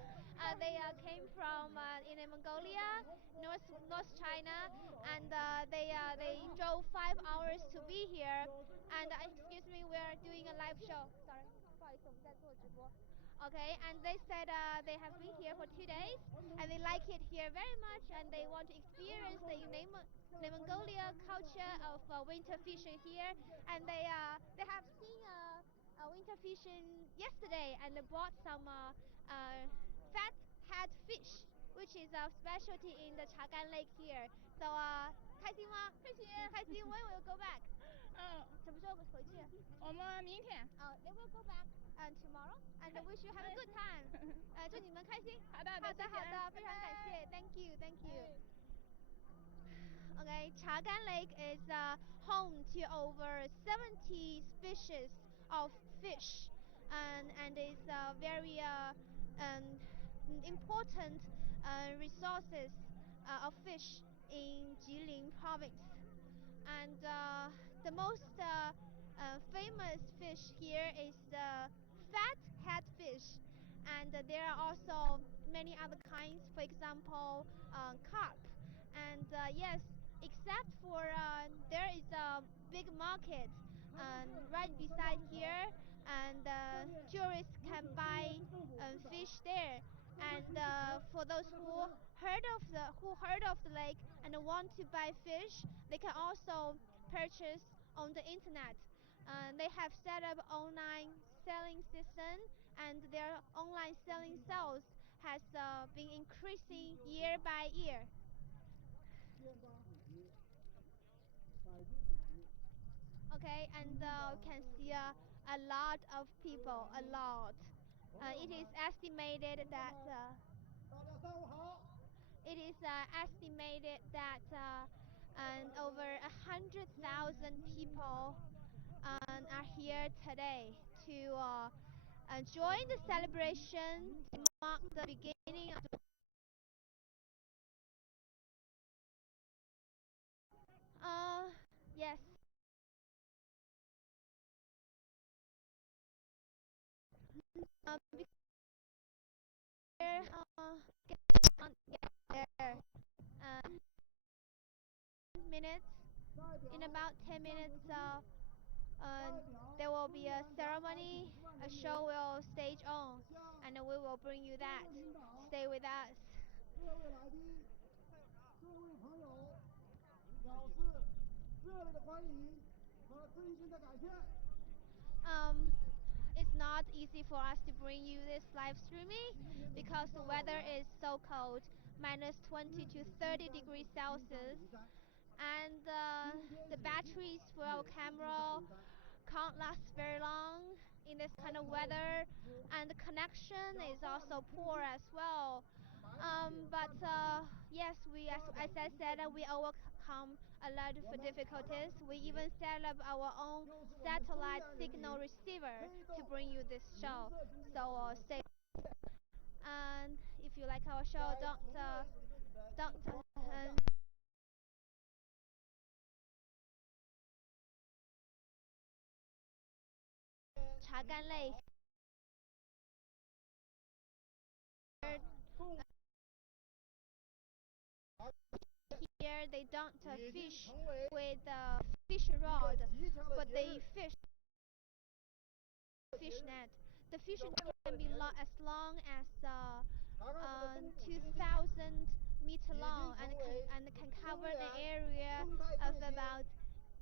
They came from in Mongolia, North China, and they drove 5 hours to be here. And excuse me, we are doing a live show. Sorry, 不好意思，我们在做直播。Okay, and they said they have been here for 2 days, and they like it here very much, and they want to experience the Mongolia culture of winter fishing here. And they have seen winter fishing yesterday, and they bought some fat head fish, which is a specialty in the Chagan Lake here. So 开心吗？开心。When will you go back? 什么时候回去？我们明天。They will go back tomorrow, and wish you have a good time. 祝你们开心。好的，非常感谢。Thank you. Okay, Chagan Lake is home to over 70 species of fish, and is very important resources of fish in Jilin province. And the most famous fish here is the fat headfish, and there are also many other kinds, for example carp. And yes, except for there is a big market right beside here, and tourists can buy fish there. And for those who heard of the lake and want to buy fish, they can also purchase on the internet. They have set up online selling system, and their online selling sales has been increasing year by year. Okay, and you can see a lot of people, a lot. It is estimated that over 100,000 people are here today to join the celebration to mark the beginning of the yes. Because there get there minutes. In about 10 minutes, there will be a ceremony. A show will stage on, and we will bring you that. Stay with us. 各位来宾，各位朋友，表示热烈的欢迎和衷心的感谢。It's not easy for us to bring you this live streaming because the weather is so cold, minus 20 to 30 degrees Celsius, and the batteries for our camera can't last very long in this kind of weather, and the connection is also poor as well. But yes, as I said, we overcome a lot of difficulties. We even set up our own satellite signal receiver to bring you this show. So stay. And if you like our show, don't Chagan Lake. Here they don't fish with fish rod, but they fish net. The fish net can be as long as 2,000 meter long and can cover the area of about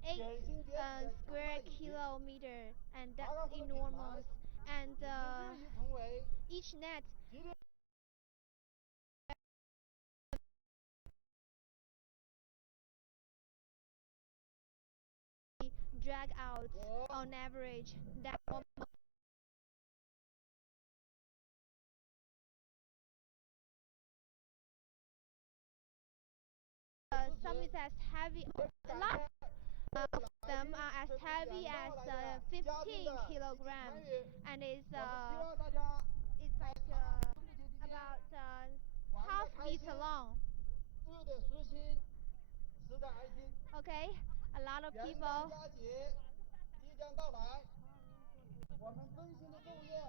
8 square kilometer, and that's enormous. And each net drag out on average that some is as heavy. A lot of them are as heavy as 15 kilograms, and it's like about half meter long. Okay, a lot of people. 我们真心的祝愿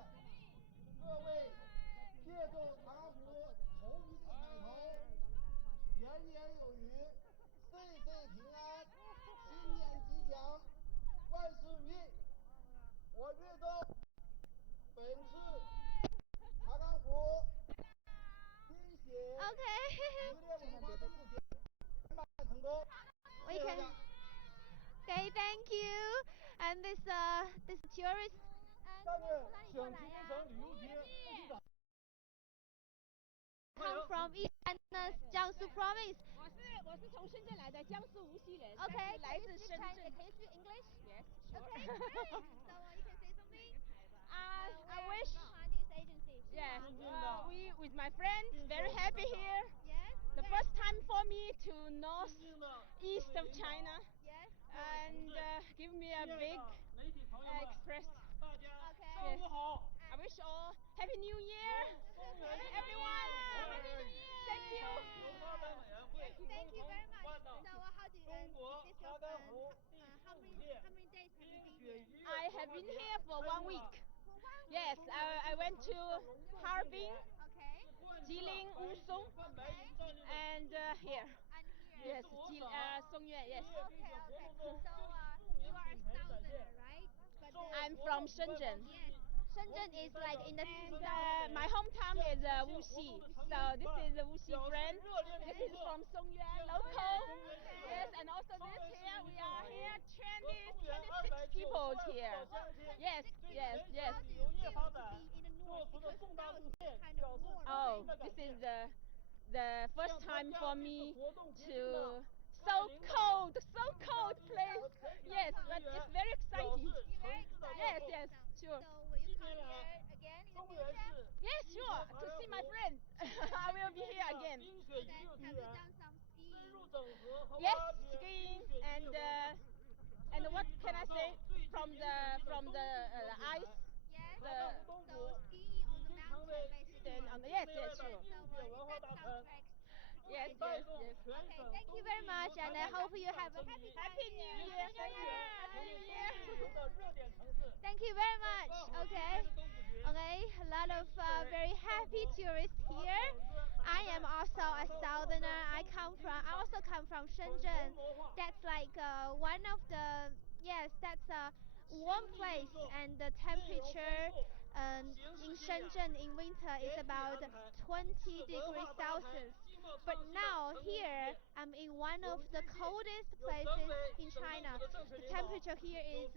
各位借助长安湖头一的彩头，年年有余，岁岁平安，新年吉祥，万事如意。我预祝本次长安湖冰雪鱼猎文化灯节圆满成功。谢谢大家。Okay, thank you. And this tourist. 下面请吉林省旅游局副局长。Come from East China's Jiangsu province. 我是从深圳来的，江苏无锡人。 Okay, 来自深圳。Can you speak English? Yes, sure. Okay, great. So you can say something. I wish. News agency. Yeah, we with my friends very happy here. Yes. The first time for me to northeast of China. Yes. And give me a big express. Okay. I wish all Happy New Year, everyone. Happy New Year. Thank you. Thank you very much. So how do you? Is this your how many days have you been here? I have been here for 1 week. For 1 week. Yes, I went to Harbin, Okay. Jilin, Wusong, and here. And here. Yes, Songyue. Yes. Okay. So you are a southerner, right? But I'm from Shenzhen. yes. Shenzhen is like in the And my hometown is Wuxi. So this is a Wuxi friend. This is from Songyue, local. Yes, and also this here, we are here 26 people here. Yes, yes, yes. How do you feel to be in the north? Because now it's kind of warm. Oh, this is the first time for me to so cold place. Yes, but it's very exciting. You're very excited. Yes, yes, sure. So will you come here again in the future? Yes, sure. To see my friends. I will be here again. Okay. Have you done some skiing? Yes, skiing and what can I say from the ice. Yes. The So skiing on the mountain basically. Yes, yes, sure. So that sounds very Yes, yes, yes. Okay, thank you very much, and I hope you have a happy New Year. Thank you. Happy New Year. Thank you very much. Okay. Okay, a lot of very happy tourists here. I am also a southerner. I also come from Shenzhen. That's like one of the that's a warm place, and the temperature in Shenzhen in winter is about 20 degrees Celsius. But now here I'm in one of the coldest places in China. The temperature here is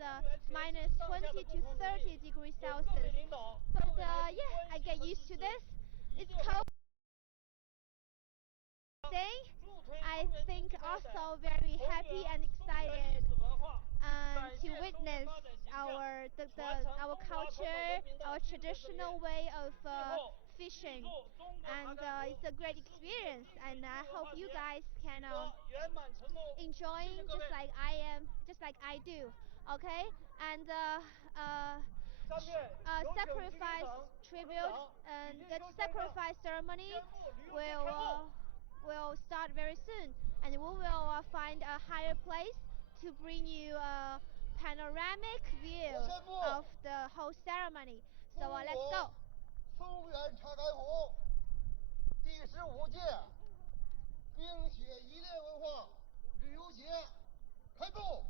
minus 20 to 30 degrees Celsius. But I get used to this. It's cold. I think also very happy and excited to witness our culture, our traditional way of fishing, and it's a great experience. And I hope you guys can enjoy just like I do. Okay, and sacrifice tribute and the sacrifice ceremony will start very soon, and we will find a higher place to bring you a panoramic view of the whole ceremony. So let's go. 松原茶干湖第15届冰雪渔猎文化旅游节开动。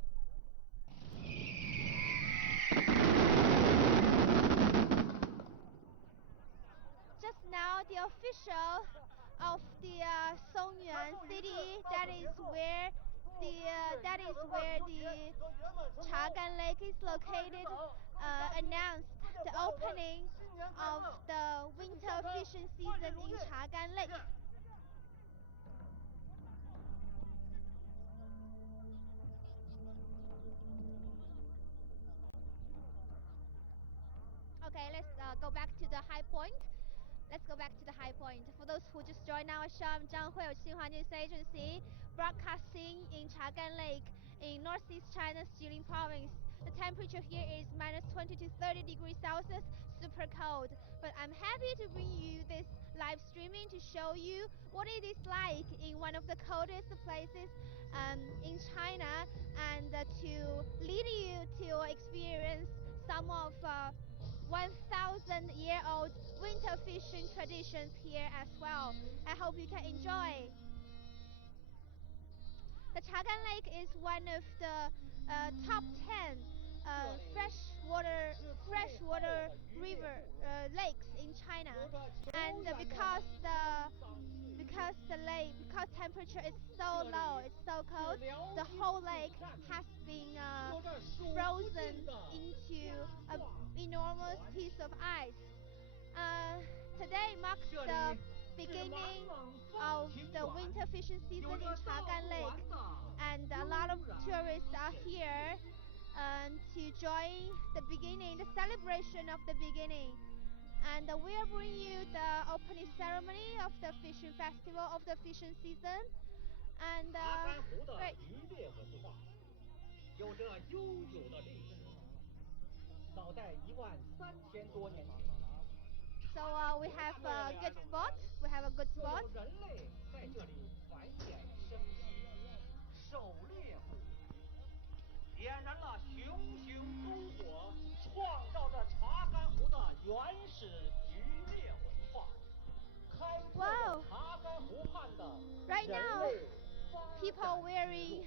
Just now, the official of the Songyuan city, that is where the Chagan Lake is located, announced the opening of the winter fishing season in Chagan Lake. Okay, let's go back to the high point. Let's go back to the high point. For those who just joined our show, I'm Zhang Hui of Xinhua News Agency, broadcasting in Chagan Lake in northeast China's Jilin province. The temperature here is minus 20 to 30 degrees Celsius, super cold. But I'm happy to bring you this live streaming to show you what it is like in one of the coldest places in China, and to lead you to experience some of 1,000-year-old winter fishing traditions here as well. I hope you can enjoy. The Chagan Lake is one of the top 10 freshwater river lakes in China, and because temperature is so low, it's so cold, the whole lake has been frozen into an enormous piece of ice. Today marks the beginning of the winter fishing season in Chagan Lake, and a lot of tourists are here to join the celebration of the beginning. And we'll bring you the opening ceremony of the fishing festival of the fishing season. And great. 有着悠久的历史，早在13000多年前。So we have a good spot. We have a good spot. 人类在这里繁衍生息，狩猎捕鱼，点燃了熊熊篝火，创造着查干湖的原始渔猎文化，开拓着查干湖畔的人类发展之路。People wearing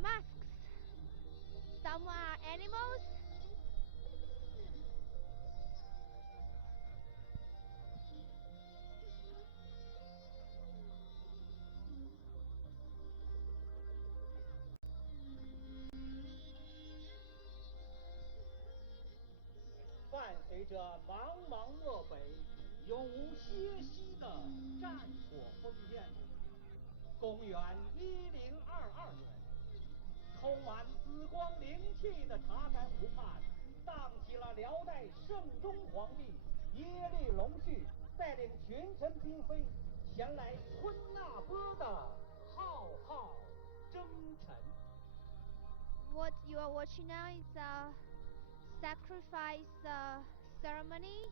masks. Some are animals. 伴随着茫茫漠北永无歇息的战火烽烟，公元1022年，充满紫光灵气的查干湖畔，荡起了辽代圣宗皇帝耶律隆绪带领群臣嫔妃前来春纳波的浩浩征程。What you are watching now is a sacrifice ceremony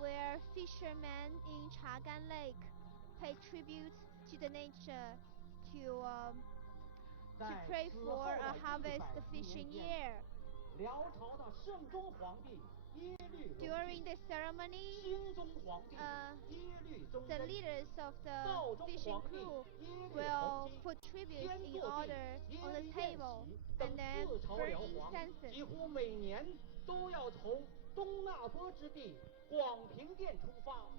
where fishermen in Chagan Lake pay tribute to the nature to pray for a harvest fishing year. 辽朝的圣宗皇帝耶律隆绪 During the ceremony, 兴宗皇帝耶律宗 the 真 leaders of the 道宗 fishing 皇帝 crew 耶律 will 洪基 put tributes 天 in 祚帝 order 耶 on the 律宴 table 席 and 等 then 四朝 burn 辽皇， incenses. 几乎每年都要从东纳波之地广平殿出发，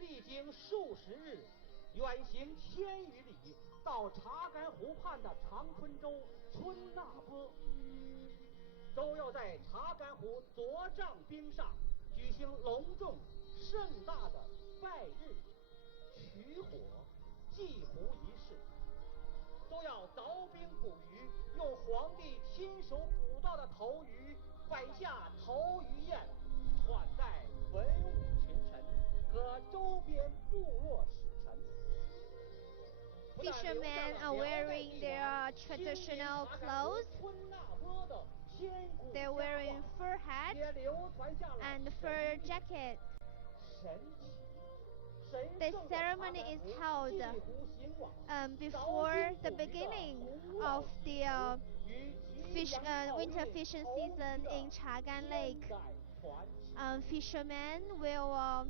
历经数十日，远行1000余里，到查干湖畔的长春州春纳波，都要在查干湖左帐冰上举行隆重盛大的拜日、取火、祭湖仪式，都要凿冰捕鱼，用皇帝亲手捕到的头鱼摆下头鱼宴，款待边部落使臣。 Fishermen are wearing their traditional clothes. They're wearing fur hats and fur jacket. The ceremony is held before the beginning of the winter fishing season in Chagan Lake. Fishermen will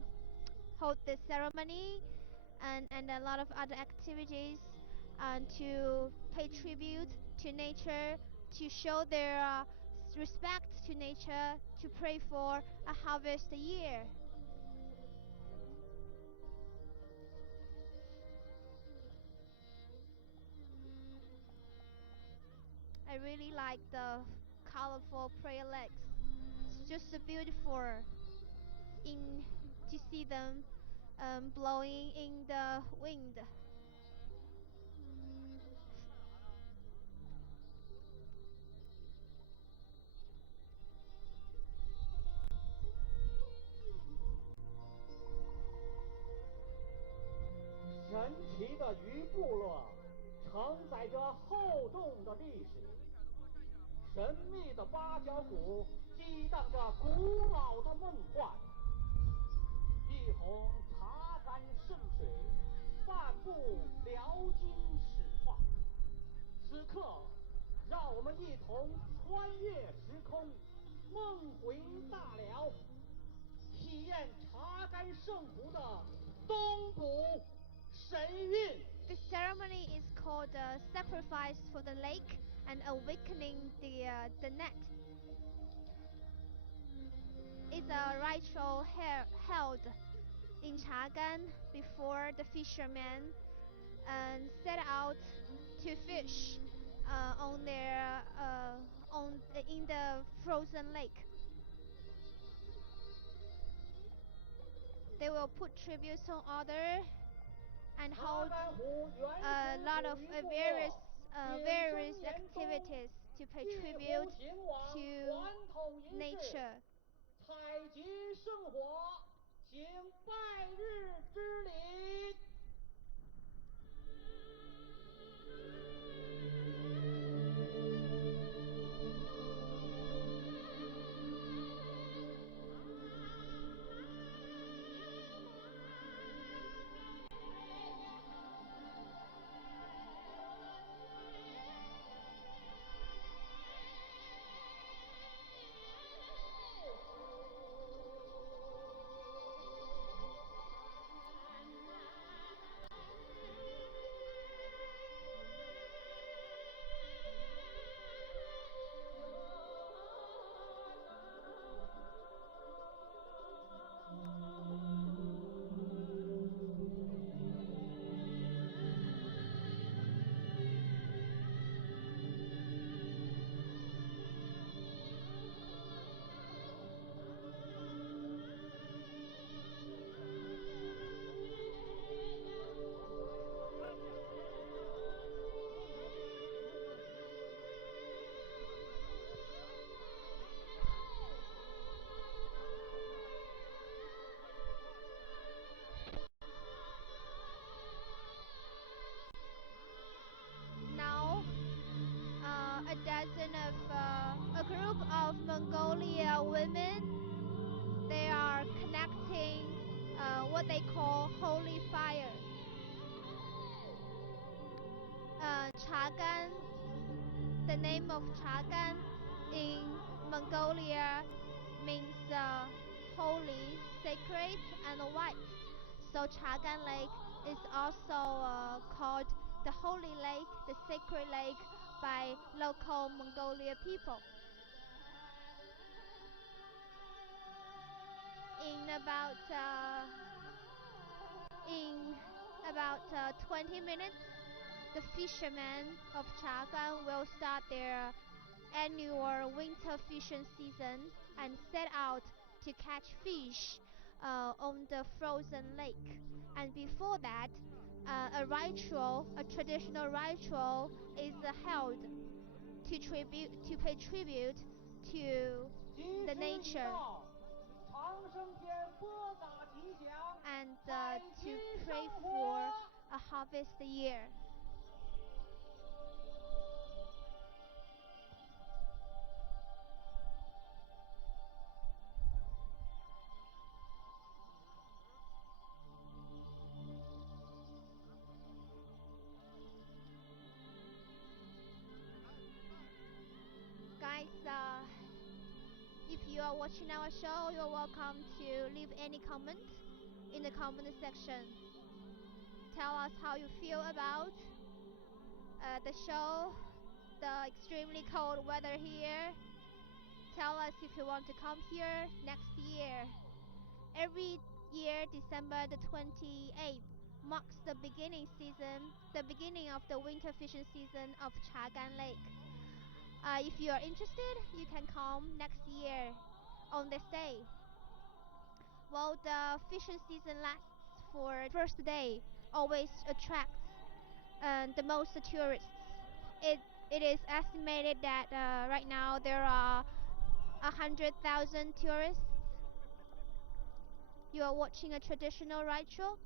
hold the ceremony and a lot of other activities to pay tribute to nature, to show their respect to nature, to pray for a harvest year. I really like the colorful prayer legs. It's just so beautiful to see them blowing in the wind.神奇的鱼部落承载着厚重的历史，神秘的八角谷激荡着古老的梦幻。一泓查干圣水，半部辽金史话。此刻，让我们一同穿越时空，梦回大辽，体验查干圣湖的东捕神韵。The ceremony is called Sacrifice for the Lake and Awakening the Net. It's a ritual held in Chagan before the fishermen set out to fish in the frozen lake. They will put tributes on other and hold a lot of various activities to pay tribute to nature. 采集圣火，行拜日之礼。A group of Mongolian women, they are connecting what they call holy fire. Chagan, the name of Chagan in Mongolia means holy, sacred, and white. So Chagan Lake is also called the Holy Lake, the Sacred Lake by local Mongolian people. In about 20 minutes, the fishermen of Chagan will start their annual winter fishing season and set out to catch fish on the frozen lake. And before that, a traditional ritual is held to pay tribute to the nature. and to pray for a harvest year. Guys, if you are watching our show, you're welcome to leave any comment in the comment section. Tell us how you feel about the show, the extremely cold weather here. Tell us if you want to come here next year. Every year, December the 28th marks the beginning of the winter fishing season of Chagan Lake. If you are interested, you can come next year on this day. Well, the fishing season lasts for first day, always attracts the most tourists. It it is estimated that right now there are 100,000 tourists. You are watching a traditional ride show.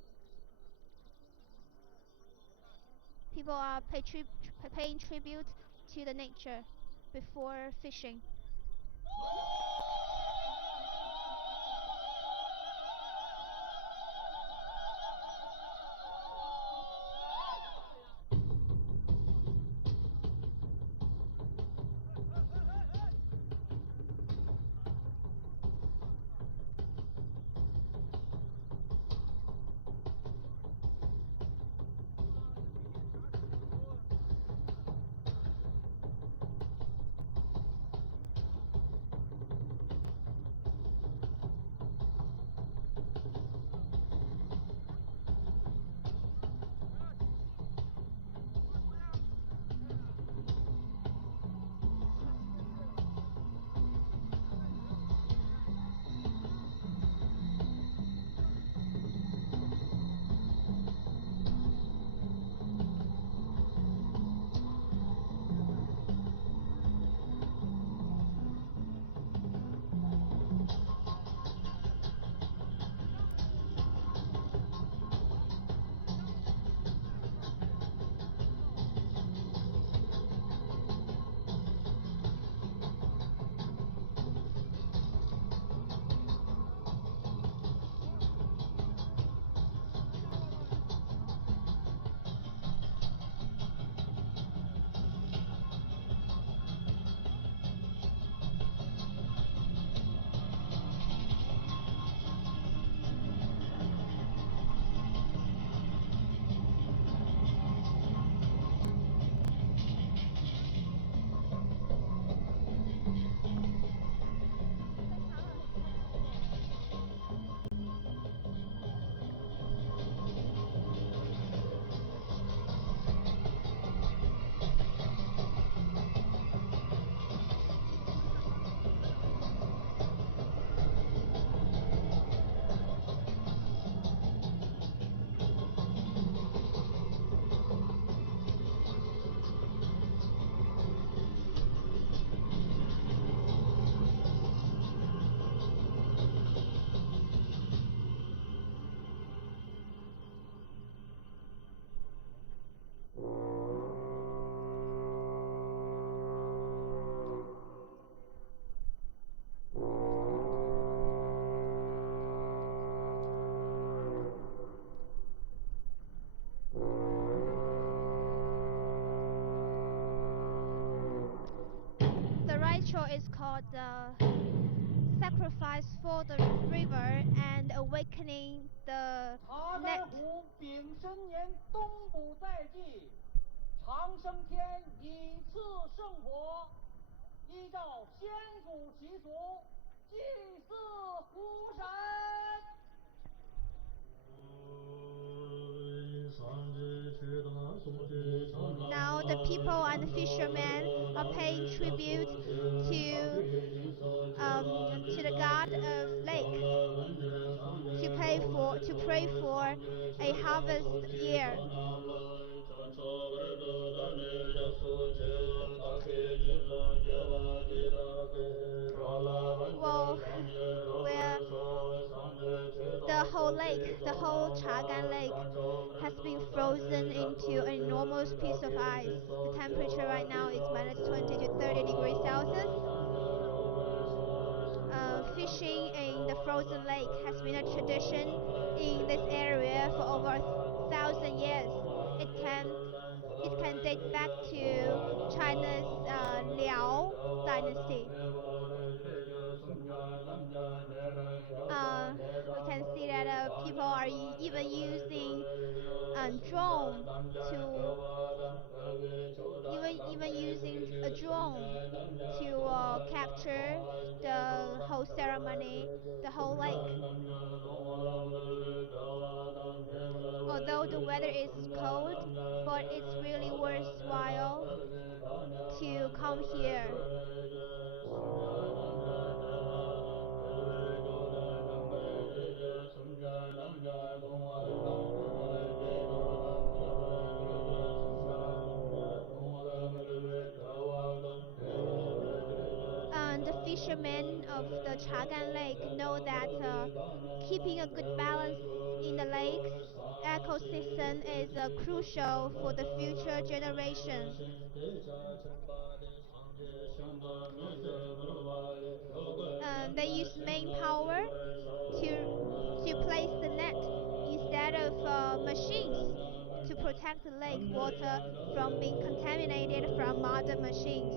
People are paying tribute to the nature before fishing. The ritual is called the sacrifice for the river and awakening the 查 net. 干湖丙申年冬捕在即，长生天以次圣火，依照先祖习俗祭祀湖神。Now the people and the fishermen are paying tribute to the god of lake to pray for a harvest year. Well, where the whole lake, the whole Chagan Lake, has been frozen into an enormous piece of ice. The temperature right now is minus 20 to 30 degrees Celsius. Fishing in the frozen lake has been a tradition in this area for over 1,000 years. It can date back to China's Liao dynasty. We can see that people are even using drone to even using a drone to capture the whole ceremony, the whole lake. Although the weather is cold, but it's really worthwhile to come here. And the fishermen of the Chagan Lake know that keeping a good balance in the lake's ecosystem is crucial for the future generations. They use main power to place the net instead of machines to protect the lake water from being contaminated from modern machines.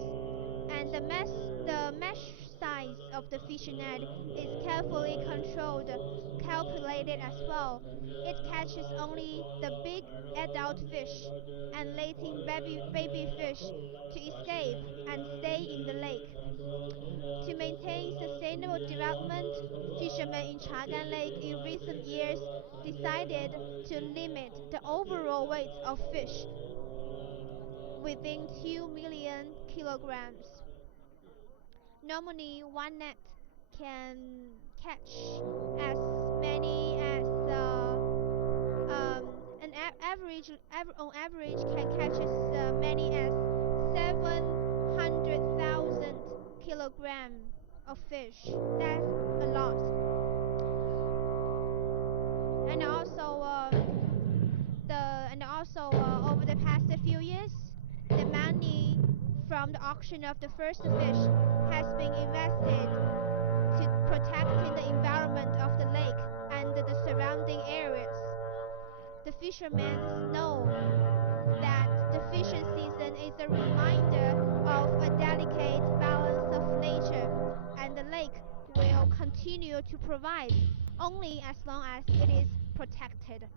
And the mesh size of the fishing net is carefully controlled, calculated as well. It catches only the big adult fish and letting baby fish to escape and stay in the lake. To maintain sustainable development, fishermen in Chagan Lake in recent years decided to limit the overall weight of fish within 2 million kilograms. Normally, one net can catch as many as on average can catch as many as 700,000 kilograms of fish. That's a lot. And also, over the past few years, the money from the auction of the first fish has been invested to protecting the environment of the lake and the surrounding areas. The fishermen know that the fishing season is a reminder of a delicate balance of nature, and the lake will continue to provide only as long as it is protected.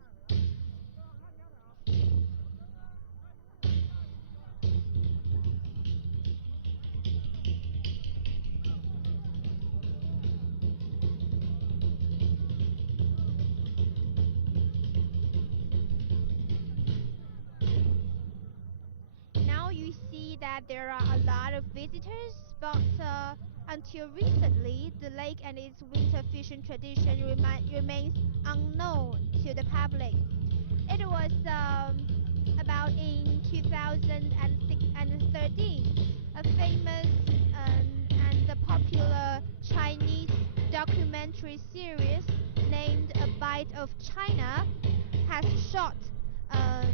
Now you see that there are a lot of visitors, but until recently, the lake and its winter fishing tradition remains unknown to the public. It was about in 2013, a famous and the popular Chinese documentary series named A Bite of China has shot um,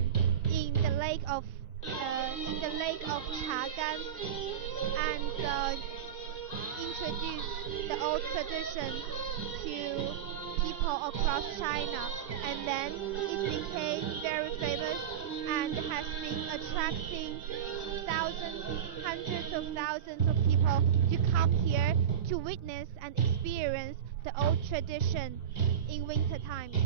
in the lake of Chagan and introduced the old tradition to people across China, and then it became very famous and has been attracting thousands, hundreds of thousands of people to come here to witness and experience the old tradition in winter times.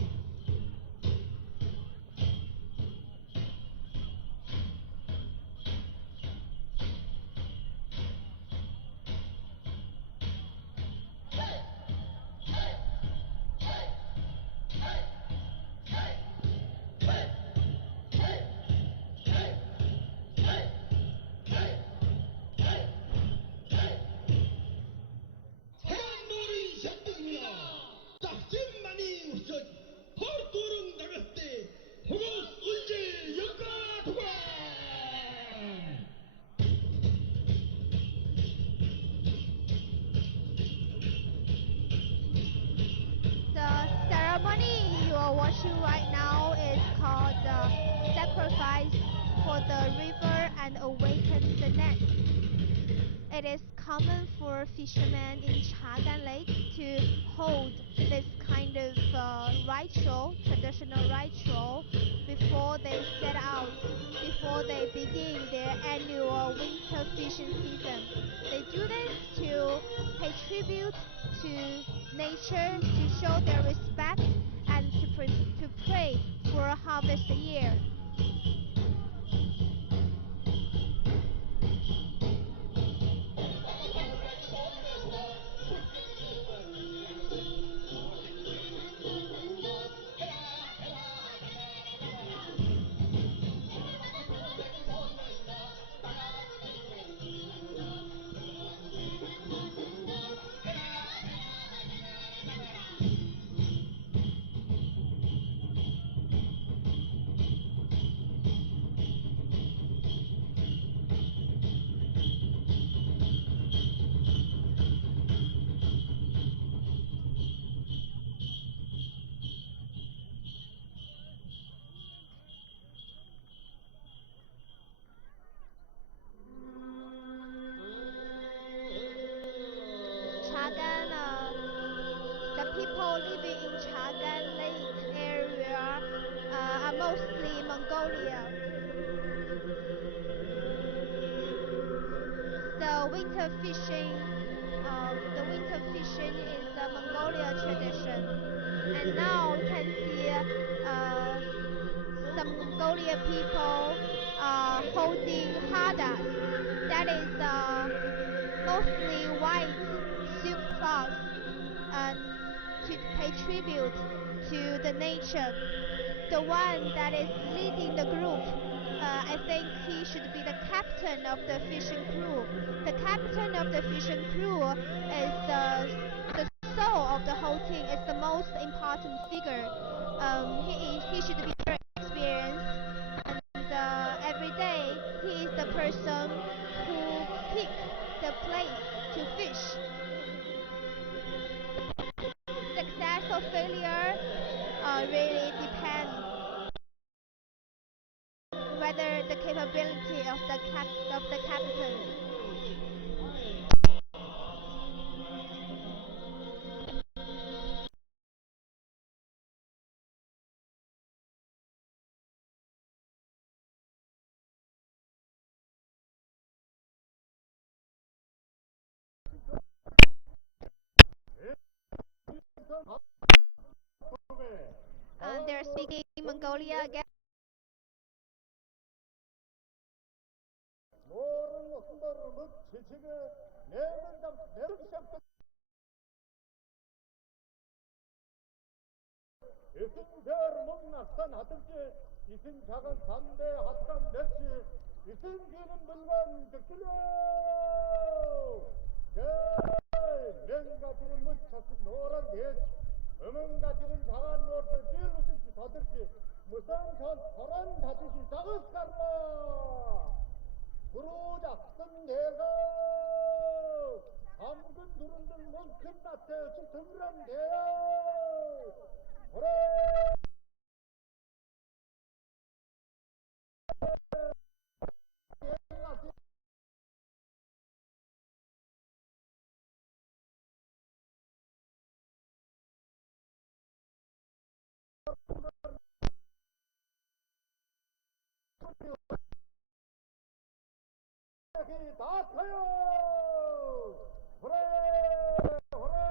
ceremony you are watching right now is called Sacrifice for the River and Awaken the Net. It is common for fishermen in Chagan Lake to hold this kind of ritual, traditional ritual, before they set out, before they begin their annual winter fishing season. They do this to pay tribute to nature, to show their respect, and to pray for a harvest year. Chagan, the people living in Chagan Lake area are mostly Mongolia. The winter fishing, is a Mongolia tradition, and now we can see some Mongolia people holding hadas. That is mostly white silk cloth, uh, to pay tribute to the nature. The one that is leading the group, I think he should be the captain of the fishing crew. The captain of the fishing crew is the soul of the whole thing, is the most important figure. He should be very experienced, and every day he is the person who pick the place to fish. Success or failure really depends whether the capability of the captain. They're speaking Mongolia again. 이승별 목낙산 하등지 이승 작은 삼대 합산 멸치 이승 기는 물건 적들로 맹가지는 무차스 노란 대 어멍가지는 강한 노릇을 딜로 죽지 다들지 무슨 전 소란 다지시 작은가라 부르작선 대가 감근 두른들 멍큰 나태 주등란 대야 그래 다 타요 그래 그래 그래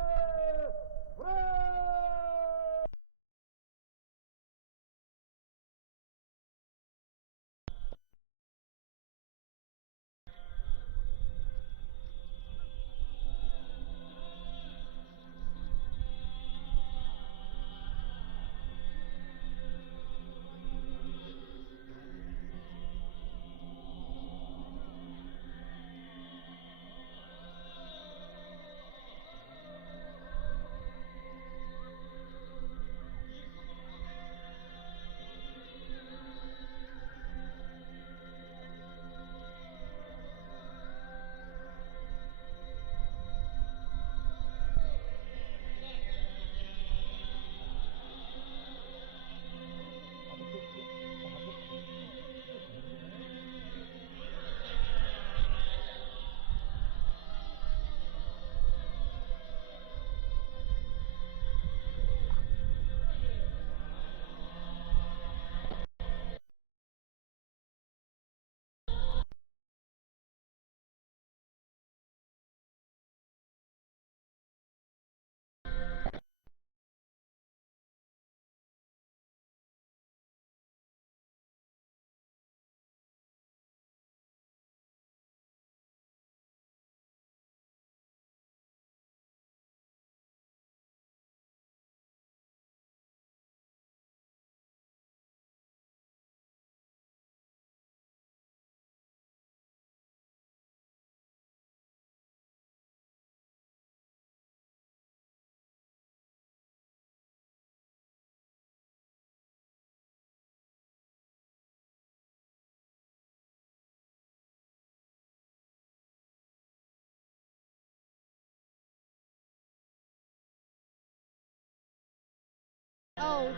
called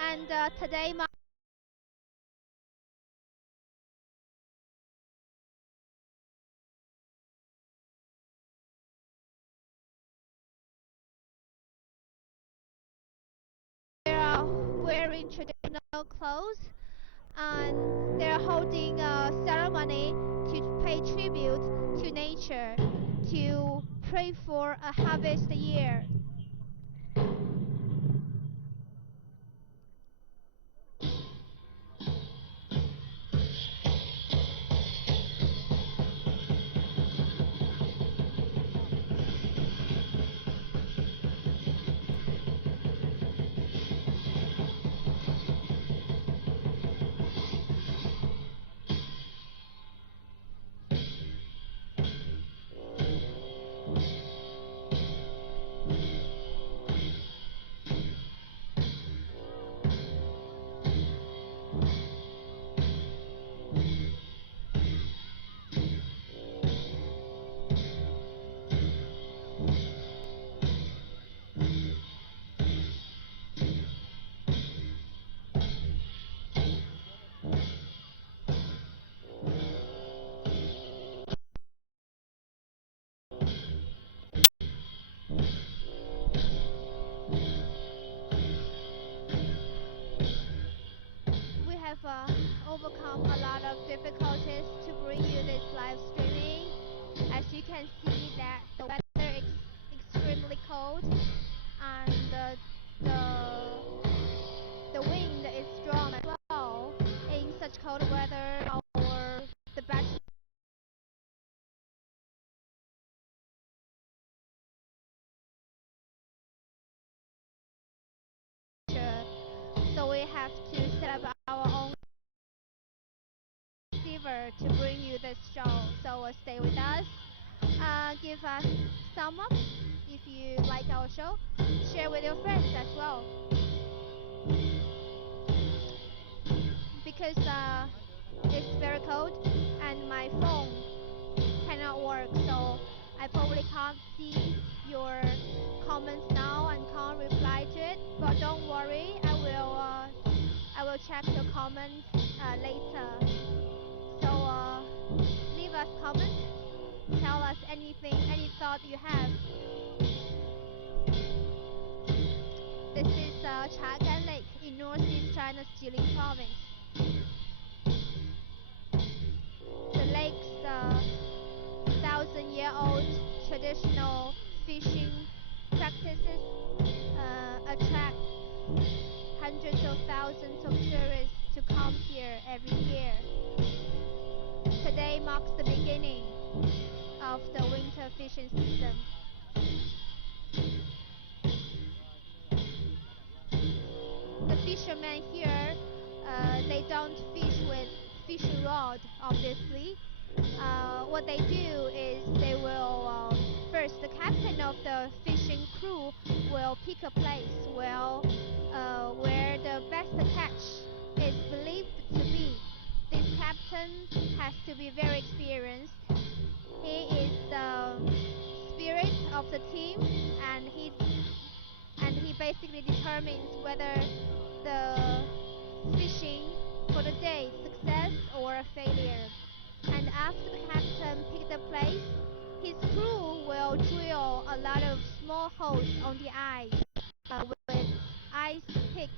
and today they are wearing traditional clothes and they're holding a ceremony to pay tribute to nature, to pray for a harvest year. We have overcome a lot of difficulties to bring you this live streaming. As you can see that the weather is extremely cold and the wind is strong as well. In such cold weather, the bachelor, so we have to set up our own receiver to bring you this show. So stay with us. Give us thumb up if you like our show. Share with your friends as well. Because it's very cold and my phone cannot work, so I probably can't see your comments now and can't reply to it. But don't worry, I will check your comments later. So leave us comments. Tell us anything, any thought you have. This is Chagan Lake in northeast China's Jilin province. The lake's 1,000-year-old traditional fishing practices attract hundreds of thousands of tourists to come here every year. Today marks the beginning of the winter fishing season. The fishermen here, they don't fish with fishing rod, obviously. What they do is they will first the captain of the fishing crew will pick a place where the best catch is believed to be. This captain has to be very experienced. He is the spirit of the team, and he basically determines whether the fishing for the day is success or a failure. And after the captain picked the place, his crew will drill a lot of small holes on the ice with ice picks.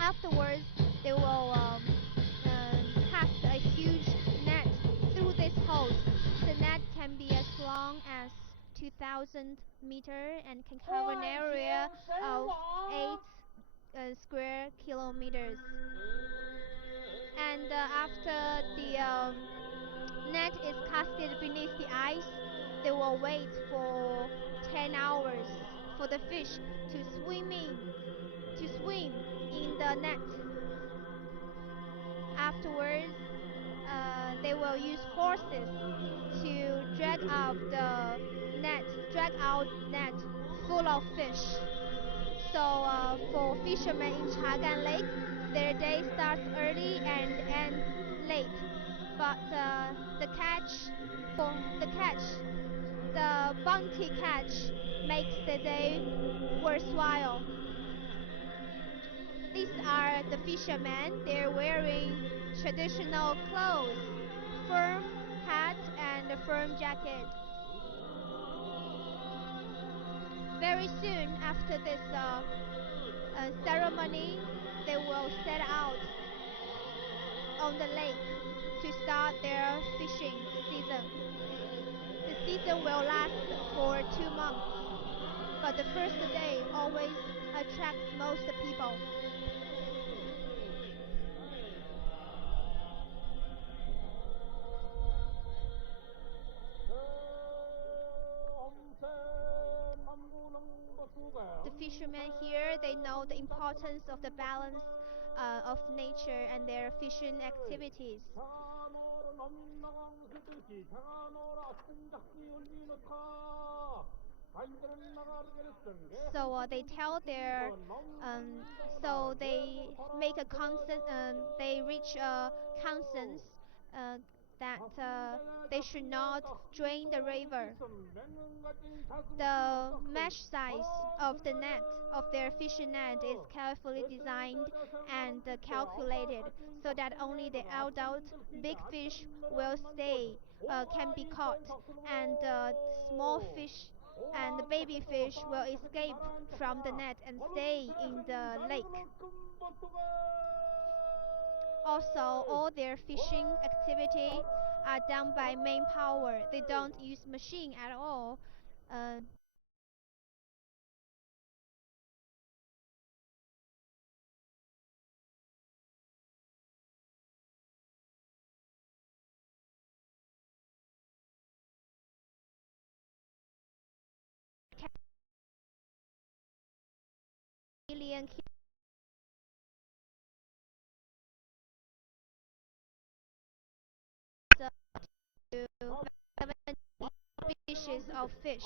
Afterwards, they will cast a huge net through these holes. The net can be as long as 2,000 meters and can cover an area of 8 square kilometers. And after the net is casted beneath the ice, they will wait for 10 hours for the fish to swim in the net. Afterwards, they will use horses to drag out net full of fish. So for fishermen in Chagan Lake, Their day starts early and ends late, but for the catch, the bounty catch makes the day worthwhile. These are the fishermen. They're wearing traditional clothes, firm hat and a firm jacket. Very soon after this ceremony, they will set out on the lake to start their fishing season. The season will last for 2 months, but the first day always attracts most people. The fishermen here, they know the importance of the balance of nature and their fishing activities. So they tell their so they make a consent they reach a consensus uh, that they should not drain the river. The mesh size of the net of their fishing net is carefully designed and calculated so that only the adult big fish will stay can be caught, and small fish and the baby fish will escape from the net and stay in the lake. Also, all their fishing activity are done by main power. They don't use machine at all. Uh, Jilin kills 70 species of fish.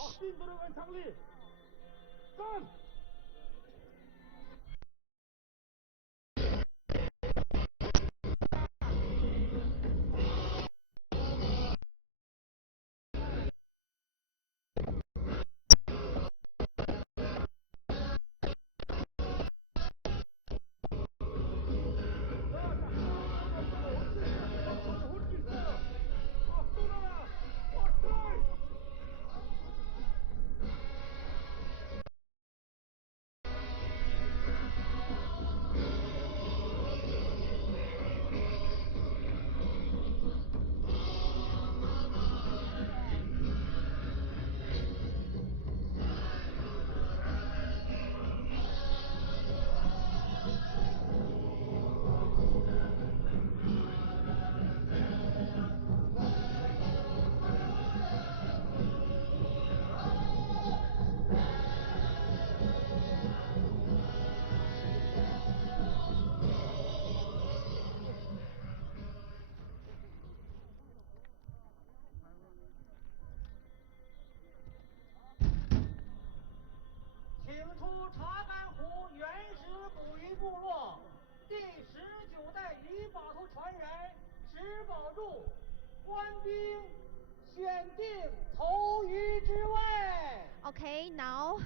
Okay, now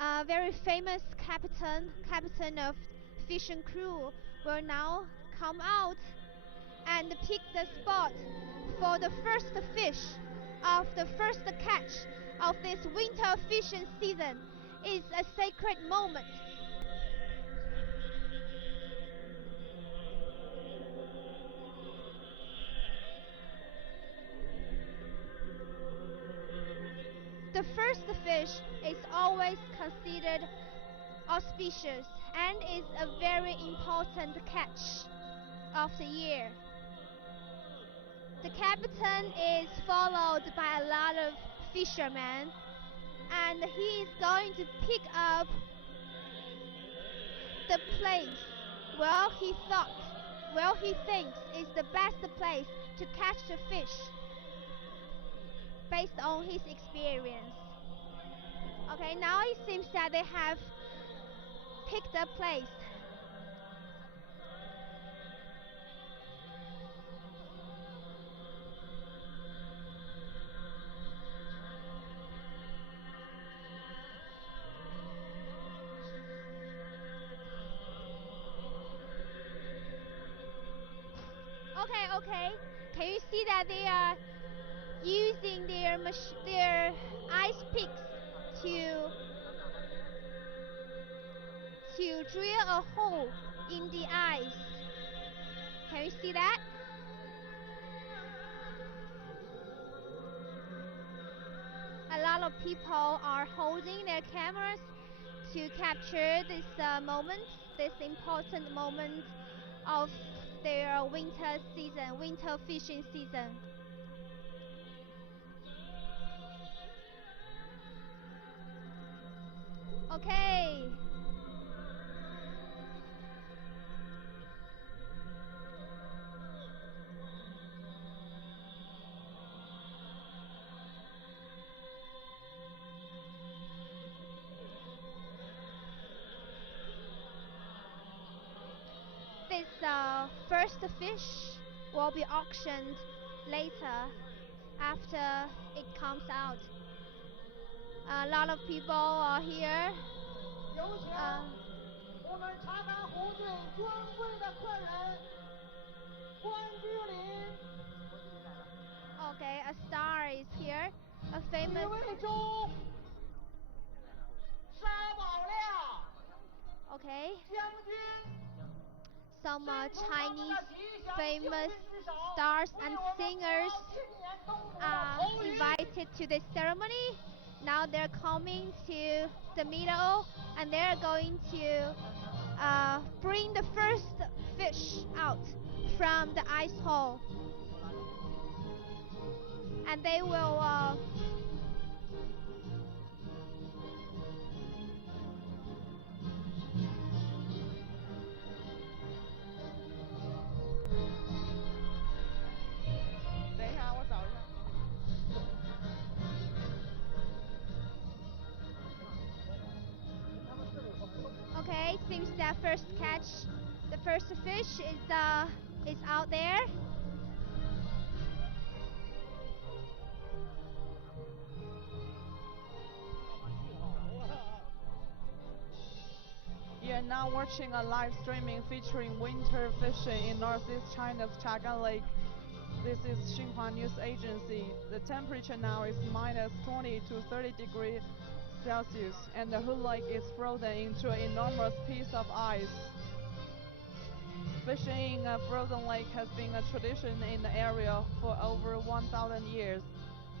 a very famous captain of fishing crew will now come out and pick the spot for the first fish of the first catch of this winter fishing season. Is a sacred moment. The first fish is always considered auspicious and is a very important catch of the year. The captain is followed by a lot of fishermen, and he is going to pick up the place where he thinks is the best place to catch the fish based on his experience. Okay, now it seems that they have picked a place. Okay. Can you see that they are using their ice picks to drill a hole in the ice? Can you see that? A lot of people are holding their cameras to capture this moment, this important moment of their winter fishing season. Okay. This first fish will be auctioned later after it comes out. A lot of people are here. 有请我们查干湖最尊贵的客人关之琳。Okay, a star is here, a famous. 许魏洲、沙宝亮。 Okay. 将军。 Some Chinese famous stars and singers are invited to this ceremony. Now they're coming to the middle and they're going to bring the first fish out from the ice hole. And they will Okay, seems that the first fish is out there. You are now watching a live streaming featuring winter fishing in northeast China's Chagan Lake. This is Xinhua News Agency. The temperature now is minus 20 to 30 degrees Celsius, and the whole lake is frozen into an enormous piece of ice. Fishing in a frozen lake has been a tradition in the area for over 1,000 years.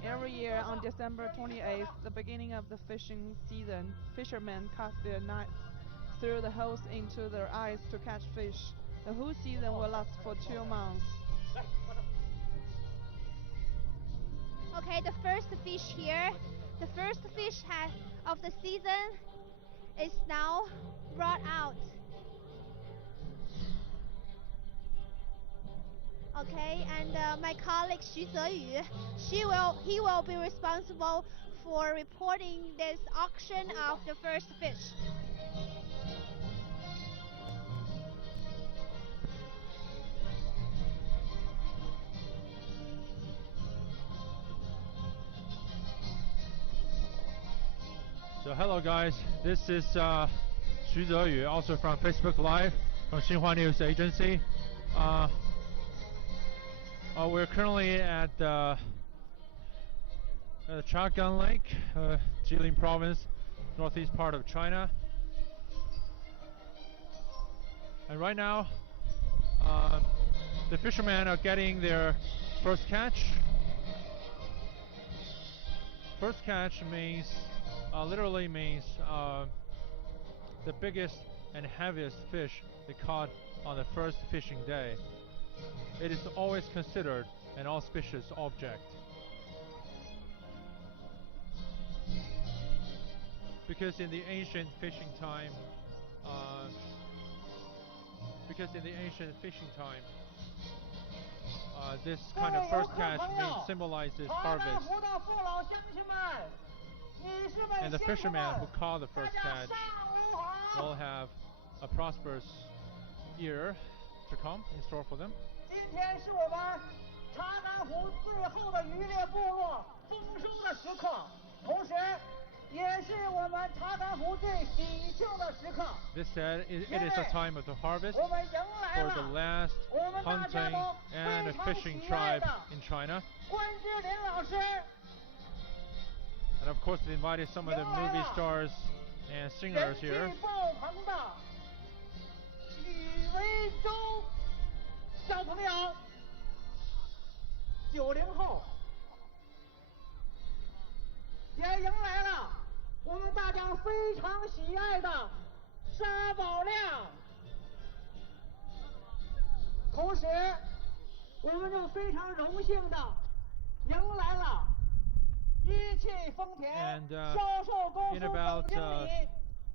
Every year on December 28th, the beginning of the fishing season, fishermen cast their nets through the holes into the ice to catch fish. The whole season will last for 2 months. Okay, the first fish here, the first fish of the season is now brought out. Okay, and my colleague Xu Zeyu, he will be responsible for reporting this auction of the first fish. So hello guys, this is Xu Zeyu, also from Facebook Live from Xinhua News Agency. We're currently at Chagan Lake, Jilin province, northeast part of China. And right now, the fishermen are getting their first catch. First catch means, literally means the biggest and heaviest fish they caught on the first fishing day. It is always considered an auspicious object. Because in the ancient fishing time, this kind of first catch symbolizes harvest. And the fisherman who caught the first catch will have a prosperous year to come in store for them. 今天是我们查干湖最后的渔猎部落丰收的时刻，同时也是我们们查干湖最喜庆的时刻。 This said, it is the time of the harvest 我们迎来 for the 了 last 我们大家 hunting 都 and 非常 fishing 喜爱 tribe 的 in China. 关之琳老师 And of course, they invited some of the movie stars and 人 singers 气 here. 爆棚的许维洲小朋友，90后，也迎来了我们大家非常喜爱的沙宝亮。同时，我们就非常荣幸的迎来了一汽丰田 And 销售公 in 司 about 总经理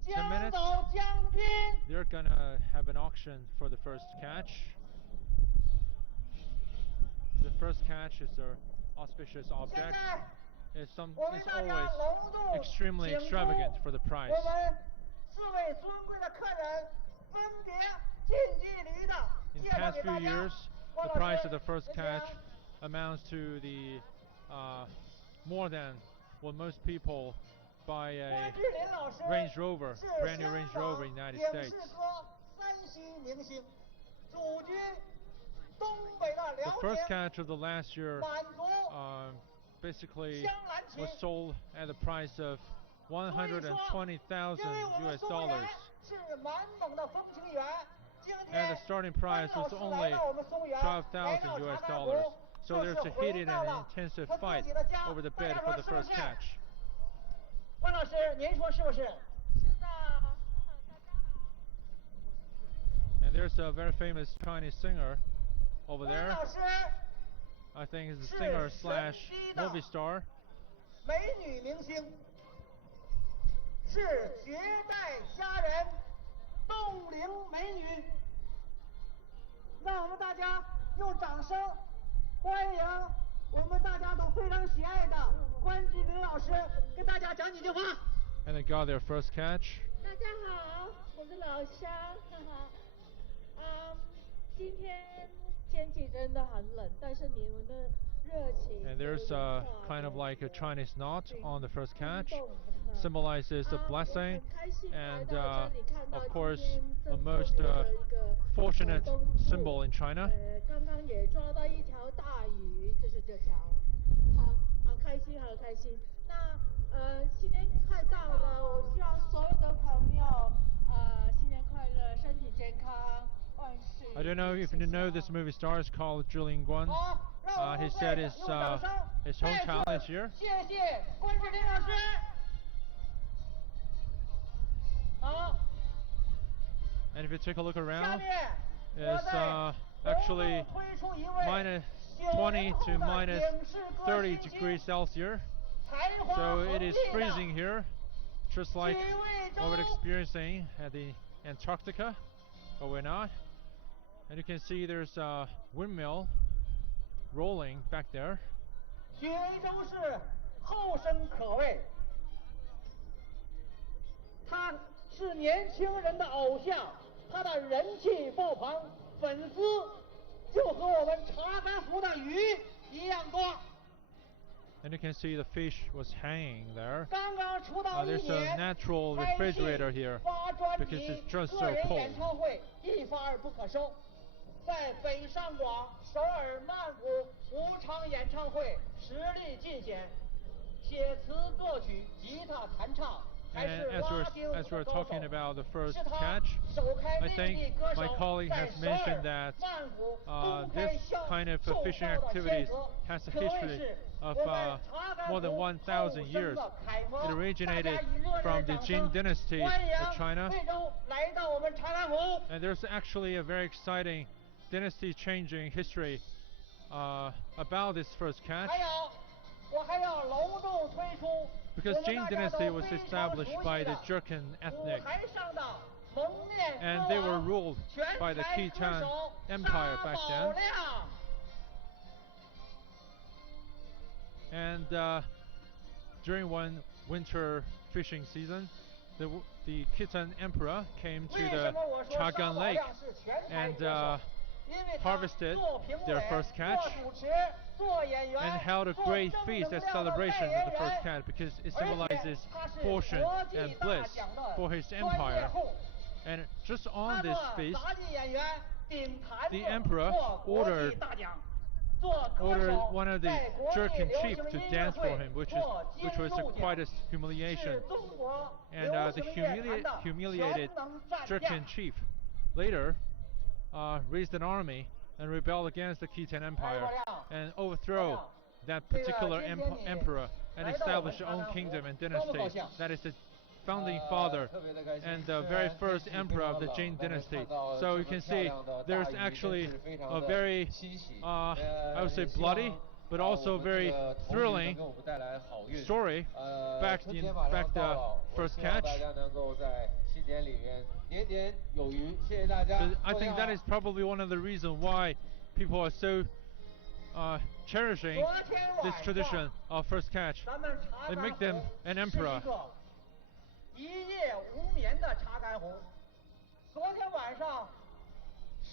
10江 minutes, 走将军。 they're gonna have an auction for the first catch. The first catch is an auspicious 现 object. 在 It's 我们大家 always 隆重 extremely 请出 extravagant for the price. 我们4位尊贵的客人分别近距离的 In 介 the 绍 past 给 few 大家。 years, 关 the 老 price 师 of the first 有请 catch amounts to the more than what most people buy a 关之琳老师 Range Rover, 是 brand new 香 Range 港 Rover in the United 影 States. 视歌3星明星，祖居东北的 The 辽 first 宁 catch of the last year 满族 basically 香兰旗。 was sold at the price of 所以说， 120,000 因为我们 US 松原 dollars. 是满蒙的风情园，今 And 天 the starting 关 price 老 was 师来 only 到我们松原，来 12,000 到 US 查干 dollars. 湖， So 就 there's 是 a 回 heated 到 and 了 intensive 他自 fight 己的家。 over the 大 bid 家 for 说 the 是不 first 是？ catch. 关老师，您说是不是？是的。 And there's a very famous Chinese singer over 关 there. 老师 I think he's a 是 singer 神 slash 逼的 movie star. 美女明星，是绝代佳人，冻龄美女。让我们大家用掌声欢迎我们大家都非常喜爱的关之琳老师，跟大家讲几句话。 And they got their first catch. 大家好，我是老乡，哈哈。今天天气真的很冷，但是你们的热情 And there's kind of like a Chinese knot on the first catch. Symbolizes a blessing and of course a most fortunate symbol in China. 刚刚也抓到一条大鱼，就是这条，好开心，好开心。那新年快到了，我希望所有的朋友新年快乐，身体健康，万事。 I don't know if you know this movie star is called Jilin. 好，让我 He 们 said 再 his 次用掌声 his 再 hometown 次 is here. 谢谢关之琳老师。好， And if you take a look 下 around, 面我 it's 再 actually 隆重推出一位 minus 90 20 后 to 的 minus 影视歌 30 新星 degrees Celsius. 才华 So 横 it is 溢的 freezing here, just like 许魏 what we're 洲 experiencing at the Antarctica, but we're not. And you can see there's a windmill rolling back there. 许魏洲是后生可畏，他是年轻人的偶像，他的人气爆棚，粉丝就和我们查干湖的鱼一样多。 And you can see the fish was hanging there. 刚刚出道一 There's a 年， natural 拍戏 refrigerator here 发专 because 辑 it's just 个 so 人 cold. 演唱会一发而不可收，在北上广、首尔、曼谷5场演唱会实力尽显，写词作曲、吉他弹唱，还 And 是 as 拉丁 we're 舞的高 talking 手。 about the first 是他 catch, 首开 I 内 think 地歌手 my colleague 在 has 首尔 mentioned that 曼谷公 this 开销 kind of 售 fishing 报的 activities 先河， has a 可谓 history 是 of 我们查干 more than 湖 1,000 后生 years. 的楷模。 It originated 大家以热烈 from 的 the 掌 Jin 声 dynasty 欢 of 迎 China. 贵州来到我们查干湖。 And there's actually a very exciting dynasty changing history about this first catch. 还有，我还要隆重推出 Because 我们 Jin 大家 dynasty 都 was 非常 established 熟 by 悉 the 的 Jurchen 舞 ethnic, 台上的蒙面 and 歌 they were 王 ruled 全 by the 才歌 Khitan 手 Empire 沙 back 宝 then. 亮。 And during one winter fishing season, the Khitan emperor came to 为 the 什么我说沙 Chagan 宝 Lake, 亮是全才 and 歌手？ harvested their first catch and held a great feast as celebration of the first catch because it symbolizes fortune and bliss for his empire. And just on this feast, the emperor ordered one of the jerkin chief to dance for him, which was quite a humiliation. And the humiliated jerkin chief later raised an army and rebelled against the Khitan Empire and overthrow that particular emperor and establish their own kingdom and dynasty. That is the founding father and the very first emperor of the Jin dynasty. So you can see there's actually a very, I would say bloody, but also very thrilling story back the first catch. I think that is probably one of the reasons why people are so cherishing this tradition of first catch. They make them an emperor. 一夜无眠的查干红。昨天晚上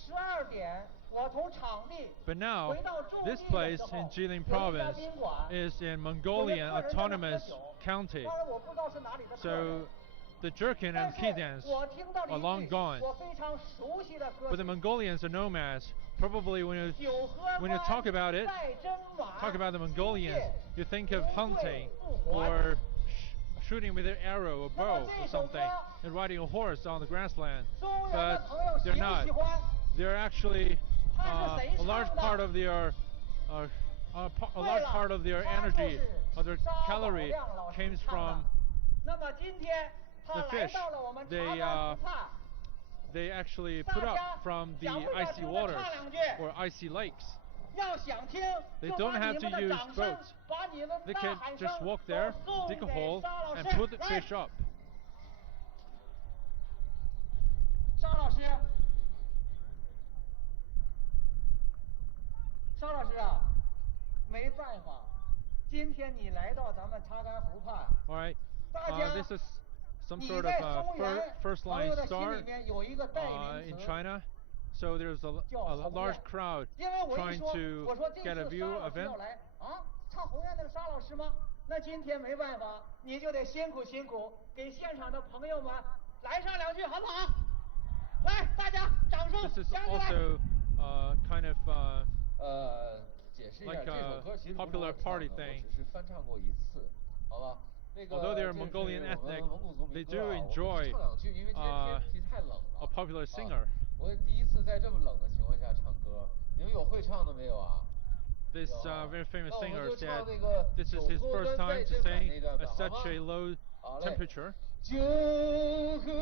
12点，我从场地 But now, this place in Jilin province is in Mongolian autonomous county. So the Jurchen and Khitans are long gone. But the Mongolians are nomads. Probably when you talk about it, talk about the Mongolians, you think of hunting or shooting with an arrow or bow or something and riding a horse on the grassland. But they're not. They're actually a large part of their energy, or their calorie, comes from the fish. They actually put up from the icy waters or icy lakes. They don't have to use boats. They can just walk there, dig a hole, and put the fish up. 邵老师啊，没办法，今天你来到咱们查干湖畔。All right, this is some sort of first line star in China. So there's a large crowd trying to get a view of him. 唱红颜那个沙老师吗？那今天没办法，你就得辛苦辛苦，给现场的朋友们来上两句，好不好？来，大家掌声 This is 响起来。 also kind of 解释一下 like 这首 a 歌其实不是 popular 我唱的， party 我 thing. 只是翻唱过一次，好吧？那个 Although they're 这是 Mongolian 我们 ethnic, 蒙古族 they 民歌 do 啊，我 enjoy 唱两句，因为今天天气太冷了。 a popular singer. 我第一次在这么冷的情况下唱歌，你们有会唱的没有啊？ This very famous 那我 singer 们就 said 唱那个 this is 九 his 河 first 关 time 在 to 深海 sing 那段 at 吧，好 such 吗？ a low 好嘞。 temperature. 九河关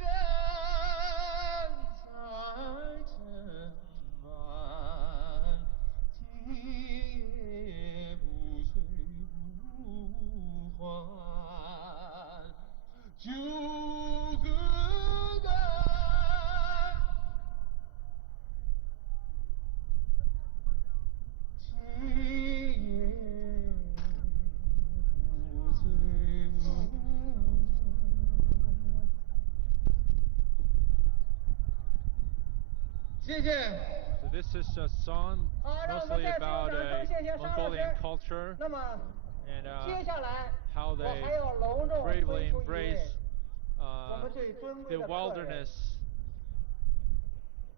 在深满，今夜不醉不还。九河关。 谢谢。 So this is a song mostly about Mongolian culture and how they bravely embrace the wilderness.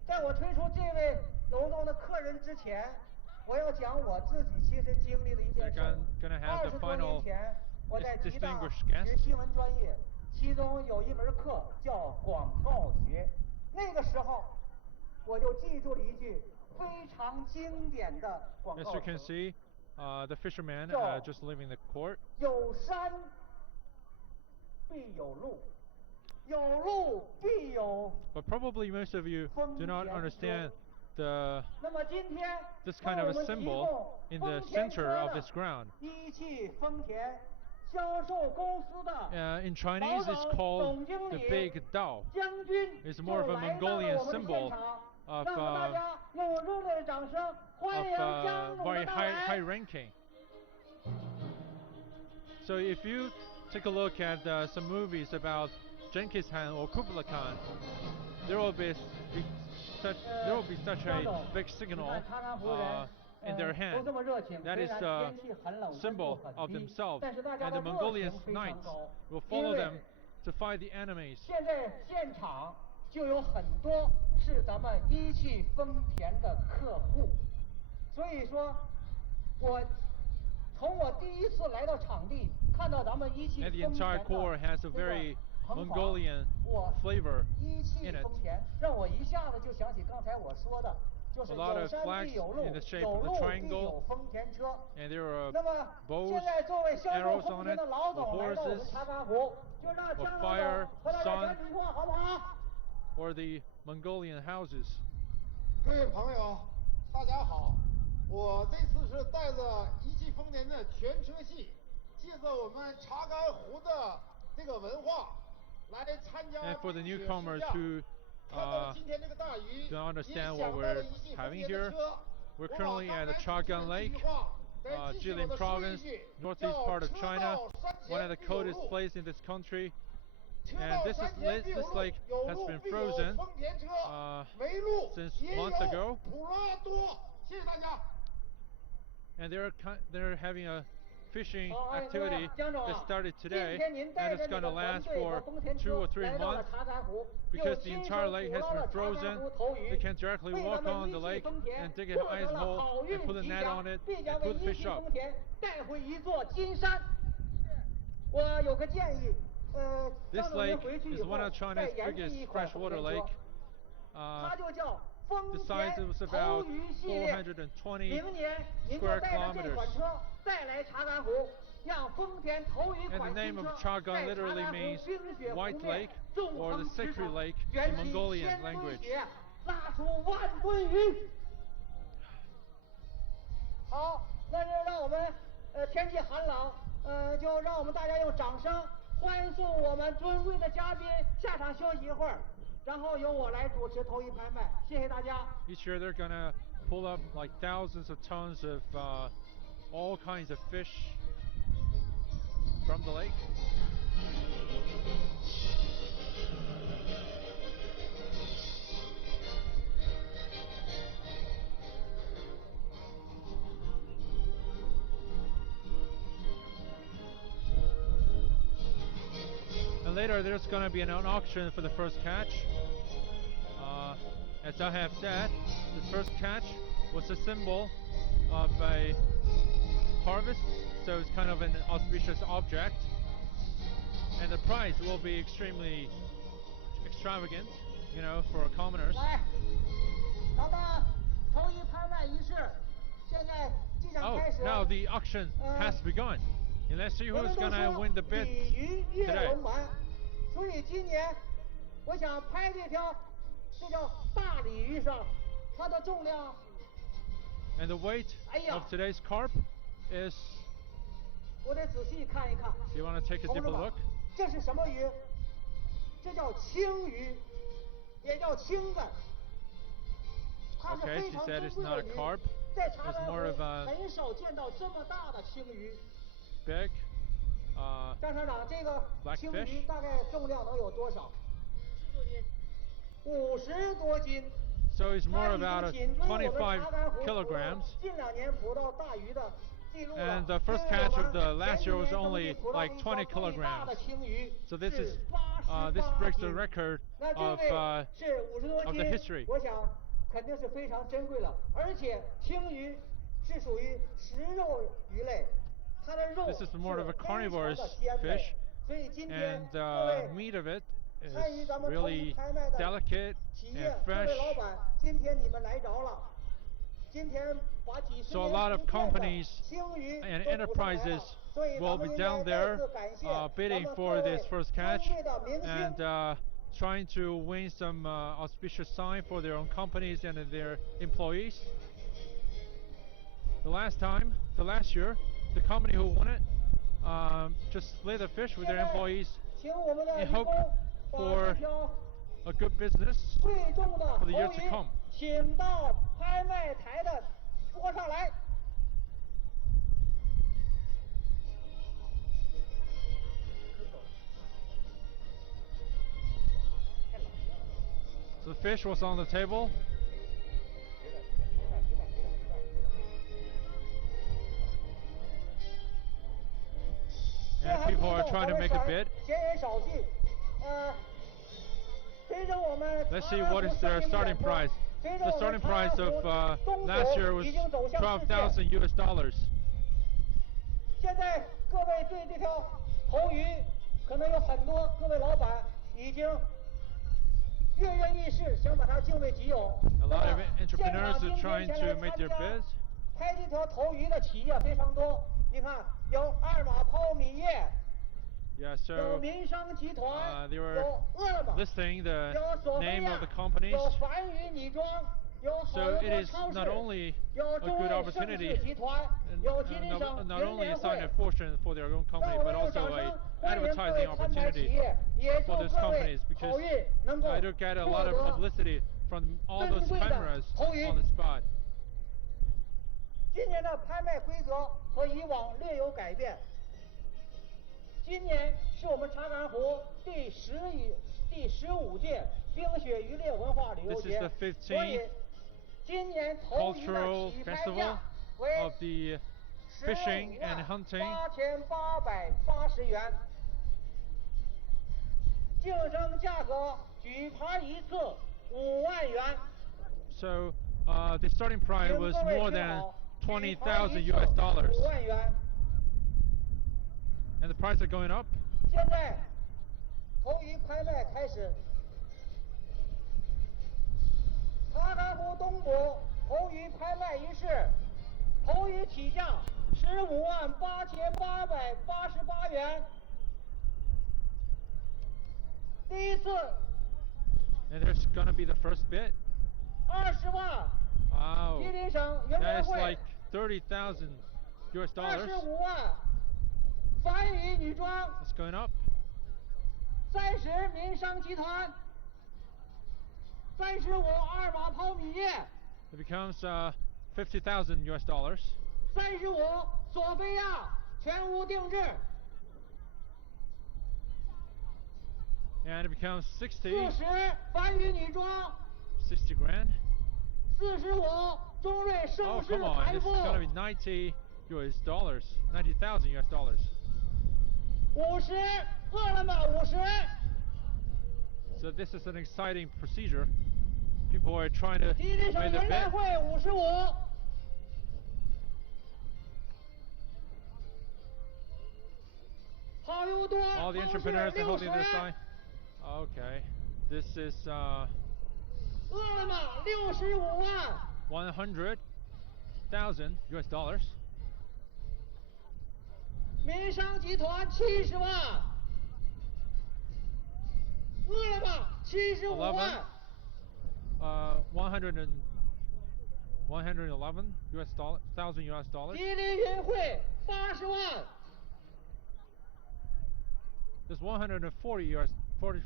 在我推出这位隆重的客人之前，我要讲我自己亲身经历的一件事。 Gonna have the 20多 final 年前，我在吉大 distinguished guest. 学新闻专业，其中有一门课叫广告学。那个时候，我就记住了一句非常经典的广 As 告 you can 词 see, the fisherman just leaving the court. 有山必有路，有路必有。 But probably most of you do not understand this kind 那 of 我 a 们提 symbol 供 in the 丰田 center 车 of 的 this ground. 一汽丰田销售公司的 In Chinese, it's 保 called 总经 the 理 big Dao. 将军 It's more of 就 a 来到了 Mongolian 我们的 symbol 现场， of 让大家用热烈的掌声欢迎张总 very 的到 high 来。 ranking. So if you take a look at some movies about Genghis Khan or Kublai Khan, there will be there will be such a big signal in their hand. That is a symbol of themselves, and the Mongolian knights will follow them to fight the enemies. 现在现场就有很多是咱们一汽丰田的客户，所以说，从我第一次来到场地，看到咱们一汽 And the 丰 entire 田 core 的 has a 那个 very 横房， Mongolian 我 flavor 一汽 in it. 丰田让我一下子就想起刚才我说的，就是 A lot 有 of 山 flags 必有路 in the，shape 有 of the 路必 triangle. 有丰田车。 And there are 那么 bows, 现在作为销售 arrows 丰 on 田 it, 的老 or 总来到我们 horses, 查干湖，就让 or 江老 fire, 总和大家 sun, 讲几句话，好不好？ or the Mongolian houses. 各位朋友，大家好！我这次是带着一汽丰田的全车系，借着我们查干湖的这个文化，来参加 And for the 冰雪试 newcomers 驾。 who 看到了今天这个大鱼， don't 也 understand 想 what 到了 we're 一汽丰 having 田的 here, 车。 we're 我把 currently 刚 at the 才 Chagan 这 Lake, 句话再继续我 Jilin 的说一 province, 句， northeast 叫 part of 车 China, 到山 one of 前 the 必有 coldest 路。 places in this country. 车 And 到 this 山前必有 this 路， lake 有 has 路 been 必有 frozen 丰田车，没路 since 也有 months ago. 普拉多。谢谢大家。 And they're having a fishing 好，那 activity 个江总 that 啊， started 今 today, 天您 and 带 it's 着你 going 的 to 团 last 队和 for 丰田 2 车 or 3来到了 months 查干湖， because 又 the 亲 entire 手 lake 捕 has 捞 been 了查干 frozen. 湖头 They 鱼， can directly 为 walk 咱们 on 一 the 汽 lake 丰田 and dig 获 an 得 ice 了 hole 好 and 运 put a 吉 net 祥 on，it 并 and 将为 put 一 fish 汽 up. 丰田带回一座金山。我有个建议，张 This 总您 lake 回去以 is 后 one of 再 China's 研制 biggest 一款丰 freshwater 田车， lake. 它就叫 The 丰 size 田 was 头 about 鱼系列。 420明年您就 square 带着这 kilometers. 款车再来查干湖，让丰田头鱼 And the 款 name 新 of 车 Chagan 在查 literally 干湖 means 冰雪湖 White 面 Lake 纵 or the 横驰 Sacred 骋， Lake 卷 in 起 Mongolian 千吨 language. 雪，拉出万吨鱼。好，那就让我们天气寒冷，就让我们大家用掌声欢送我们尊贵的嘉宾下场休息一会儿，然后由我来主持头一拍卖。谢谢大家。 Each year they're gonna pull up like thousands of tons of all kinds of fish from the lake. And later there's gonna be an auction for the first catch. As I have said, the first catch was a symbol of a harvest, so it's kind of an auspicious object. And the price will be extremely extravagant, you know, for commoners. 来，咱们头一拍卖仪式现在即将 Oh, 开始。 now the auction has begun. And let's see 人 who's 们都 gonna 说 win the bid 鲤鱼跃 today. 龙门，所以今年我想拍这条，这叫大鲤鱼上，它的重量 And the weight 哎呀 of today's carp is, 我得仔细看一看。 you wanna take a 同志 deeper 们 look?，这是什么鱼？这叫青鱼，也叫青子。它是 Okay, 非 she 常 said 珍 it's 贵 not 的 a 鱼 carp, 在查 it's 干湖 more of a 很少见到这么大的青鱼。 big 张厂长，这个 black 青 fish. 鱼大概重量能有多少？50多斤。 So it's 它 more 已经 about 紧追我们 25查干湖 kilograms. 近2年捕到大鱼的记录了。 And the 因 first 为 catch 我 of the 们 last 前 year 几 was 年曾经 only 捕到 like 一 20条最大 kilograms. 的青鱼 So this 是 is 88 this breaks the 斤 record 那这 of 位是50多 of the 斤 history. 我想肯定是非常珍贵了。而且青鱼是属于食肉鱼类，它的肉 This is more of a 是非常 carnivorous 的鲜美 fish, 所以今天 and 各位 meat of it is 参与咱们头一 really 拍卖的 delicate 企业 and 各位 fresh. 老板，今天你们来着了。今天把几十 So a 年 lot of 不见的 companies 青鱼 and 都捕上来了 enterprises 所以咱 will 们 be 应该 down 再 there 次感谢 bidding 咱们 for 各 this 位 first 尊 catch 贵的明星。 and trying to win some auspicious sign for their own companies and their employees. The last year, the company who won it just split the fish with their employees 请我们的 in 渔 hope 工把 for 这条 a good business 贵重的 for 头 the year to 鱼 come. 请到拍卖台的桌上来。So the fish was on the table trying to make a bid. 闲言少叙，随着我们 Let's see what is their starting price. The starting price of last year was 12,000 US dollars. 现在各位对这条头鱼，可能有很多各位老板已经跃跃欲试，想把它据为己有。 A lot of entrepreneurs are trying to make their bids. 开这条头鱼的企业非常多，你看有二马抛米业。 Yeah, so they were listing the name of the companies. So it is not only a good opportunity, and not only a sign of fortune for their own company, but also an advertising opportunity for those companies, because I do get a lot of publicity from all those cameras on the spot. 今年的拍卖规则和以往略有改变。 今年是我们查干湖第15届冰雪渔猎文化旅游节，所以今年头鱼的起拍价为158880元，竞争价格举牌一次5万元。 So the starting price was more than 20,000 US dollars. And the prices are going up. 现在头鱼拍卖开始，查干湖东部头鱼拍卖仪式，头鱼起价158888元。第一次。And there's gonna be the first bid. 20万。Wow. 吉林省原民 That is 会。 like 30,000 US dollars. 25万。 繁鱼女装 It's going up. 30民商集团35二马抛米业 It becomes 50,000 US dollars. 35索菲亚全屋定制 And it becomes 60. 40繁鱼女装 60 grand. 45中瑞 Oh, 盛世 come on. 财 This 富 is gonna be 90 US dollars. 90,000 US dollars. 50饿了么50 So this is an exciting procedure. People are trying to 吉林省 make the 人联 bid. 会55好油多 All the 好事 entrepreneurs are holding their 60 sign. Okay. This is 饿了么65万 100,000 US dollars. 民商集团70万，饿了么75 11. 万， 111 thousand US dollars. 吉林云汇80万， There's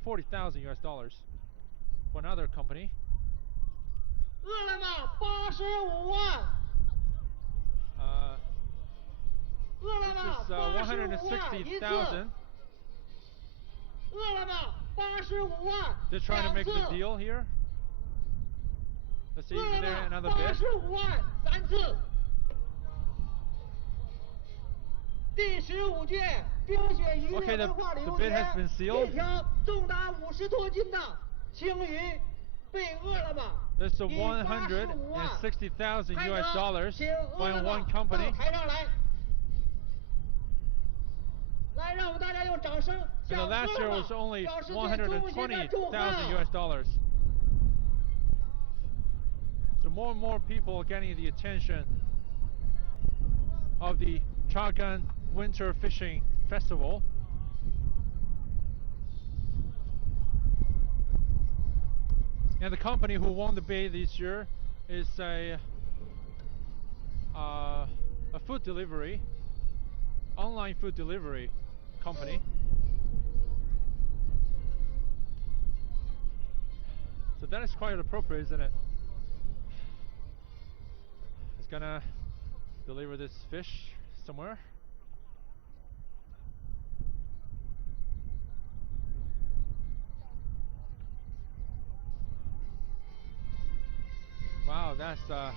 40,000 US dollars for another company. 饿了么85万， 饿了 This 么 is 85万一次， 160,000. 饿了么85万 They're trying to 两 make 次， the deal here. Let's see, 饿 is 了 there 么 another bid? 85万3次。第15届冰雪渔 Okay, 猎 the 文化旅 the 游 bid 节 has been sealed. 一条重达50多斤的青鱼被饿了么 There's a 以85万 160,000 拍 US 得 dollars 请饿 by 了么 one 到 company. 台上来。来，让我们大家用掌声 And 向 the 饿 last year 了 was 么 only 表示对中国现在祝贺。 120,000 US dollars. So more and more people are getting the attention of the Chagan Winter Fishing Festival. And the company who won the bid this year is a food delivery, online food delivery company. So that is quite appropriate, isn't it? It's gonna deliver this fish somewhere. Wow, that's a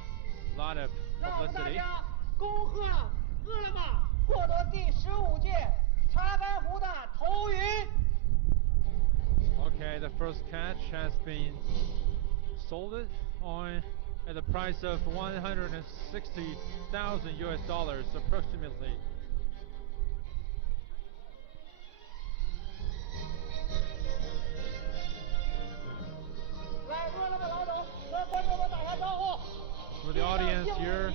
lot of 让我们大 publicity. 家恭贺饿了么获得第15届查干湖的头鱼。Okay, the first catch has been sold on at the price of 160,000 US dollars approximately. 来，饿了么老总和观众们打下招呼。 With the audience here,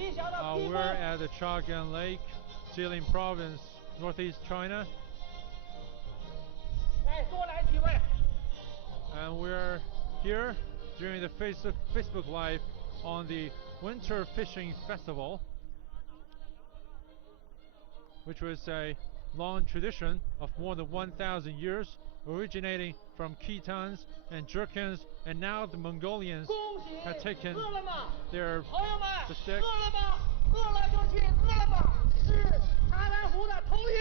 we're at the Chagan Lake, Jilin province, northeast China. 来，多来几位。 And we're here during the Facebook Live on the Winter Fishing Festival, which was a long tradition of more than 1,000 years, originating from Khitans and Jurchens, and now the Mongolians have taken their 朋友们， the stick. 饿了么，饿了就去饿了么，是查干湖的头鱼。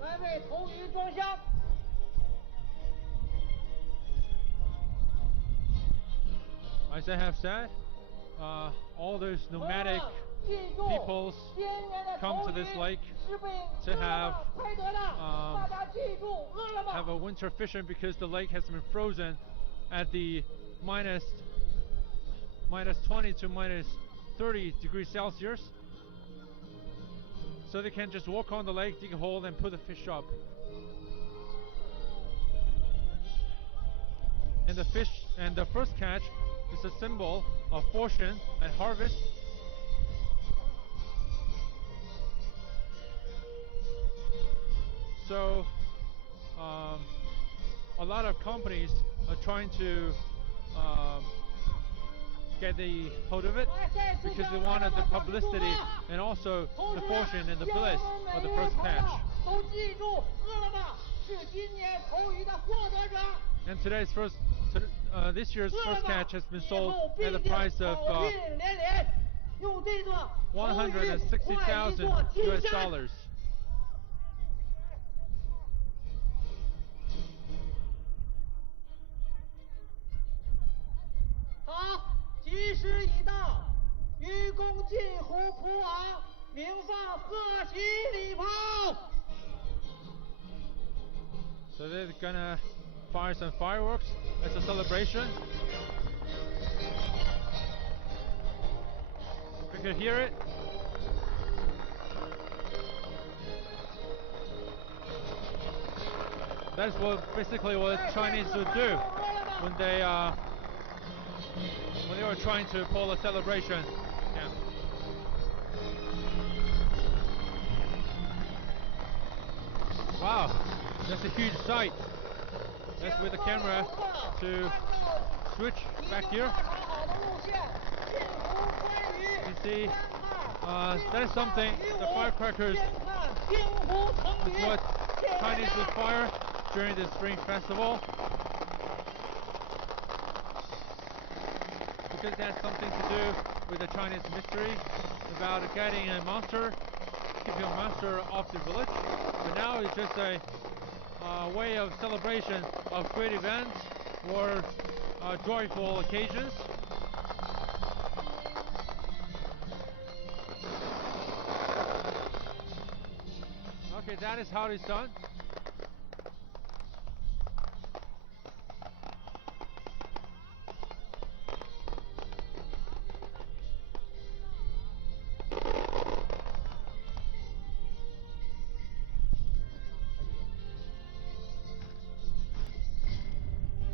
来为头鱼装箱。 As I have said, all those nomadic peoples come to this lake to have a winter fishing because the lake has been frozen at the minus 20 to minus 30 degrees Celsius. So they can just walk on the lake, dig a hole, and put the fish up. And the first catch is a symbol of fortune and harvest. So a lot of companies are trying to get the hold of it because they wanted the publicity and also the fortune and the bliss of the first catch. And this year's first catch has been sold at the price of 160,000 US dollars. 好，吉时已到，鞠躬尽笏普往，鸣放贺喜礼炮。 So they're gonna fire some fireworks as a celebration. We can hear it. That's basically what Chinese would do when they were trying to pull a celebration. Yeah. Wow, that's a huge sight. Let's with the camera to switch back here. You see, that is something, the firecrackers is what Chinese would fire during the Spring Festival. Because it has something to do with the Chinese mystery about getting a monster, keeping a monster off the village. But now it's just a way of celebration of great events or joyful occasions. Okay, that is how it's done.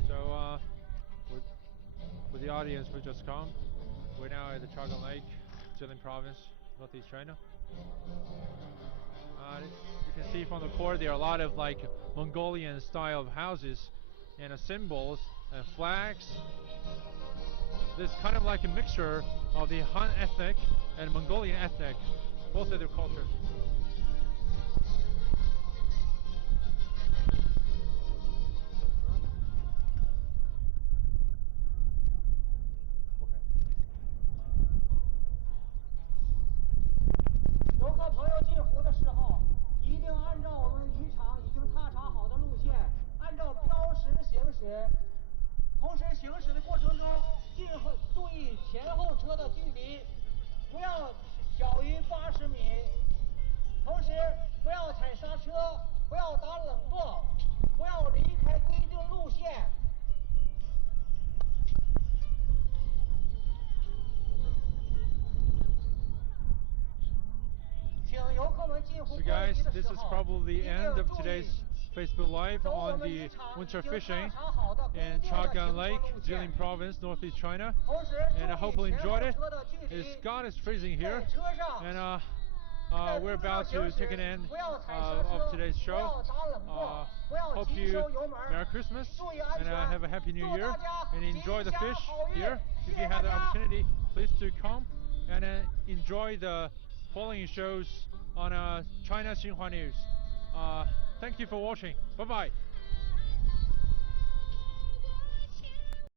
So, with the audience who just come, we're now at the Chagan Lake, Jilin province, northeast China. You can see from the court there are a lot of like Mongolian style of houses and symbols and flags. This kind of like a mixture of the Han ethnic and Mongolian ethnic, both of their cultures. Okay. 游客朋友进湖的时候，一定按照我们渔场已经踏查好的路线，按照标识行驶。同时行驶的过程中，注意前后车的距离，不要小于80米。同时，不要踩刹车，不要打冷舵，不要离开规定路线。So guys, this is probably the end of today's Facebook Live on the winter fishing in Chagan Lake, Jilin Province, Northeast China. And I hope you enjoyed it. God is freezing here. And we're about to take an end of today's show. Hope you Merry Christmas and have a Happy New Year and enjoy the fish here. If you have the opportunity, please do come and enjoy the following shows on China Xinhua News. Thank you for watching. Bye bye.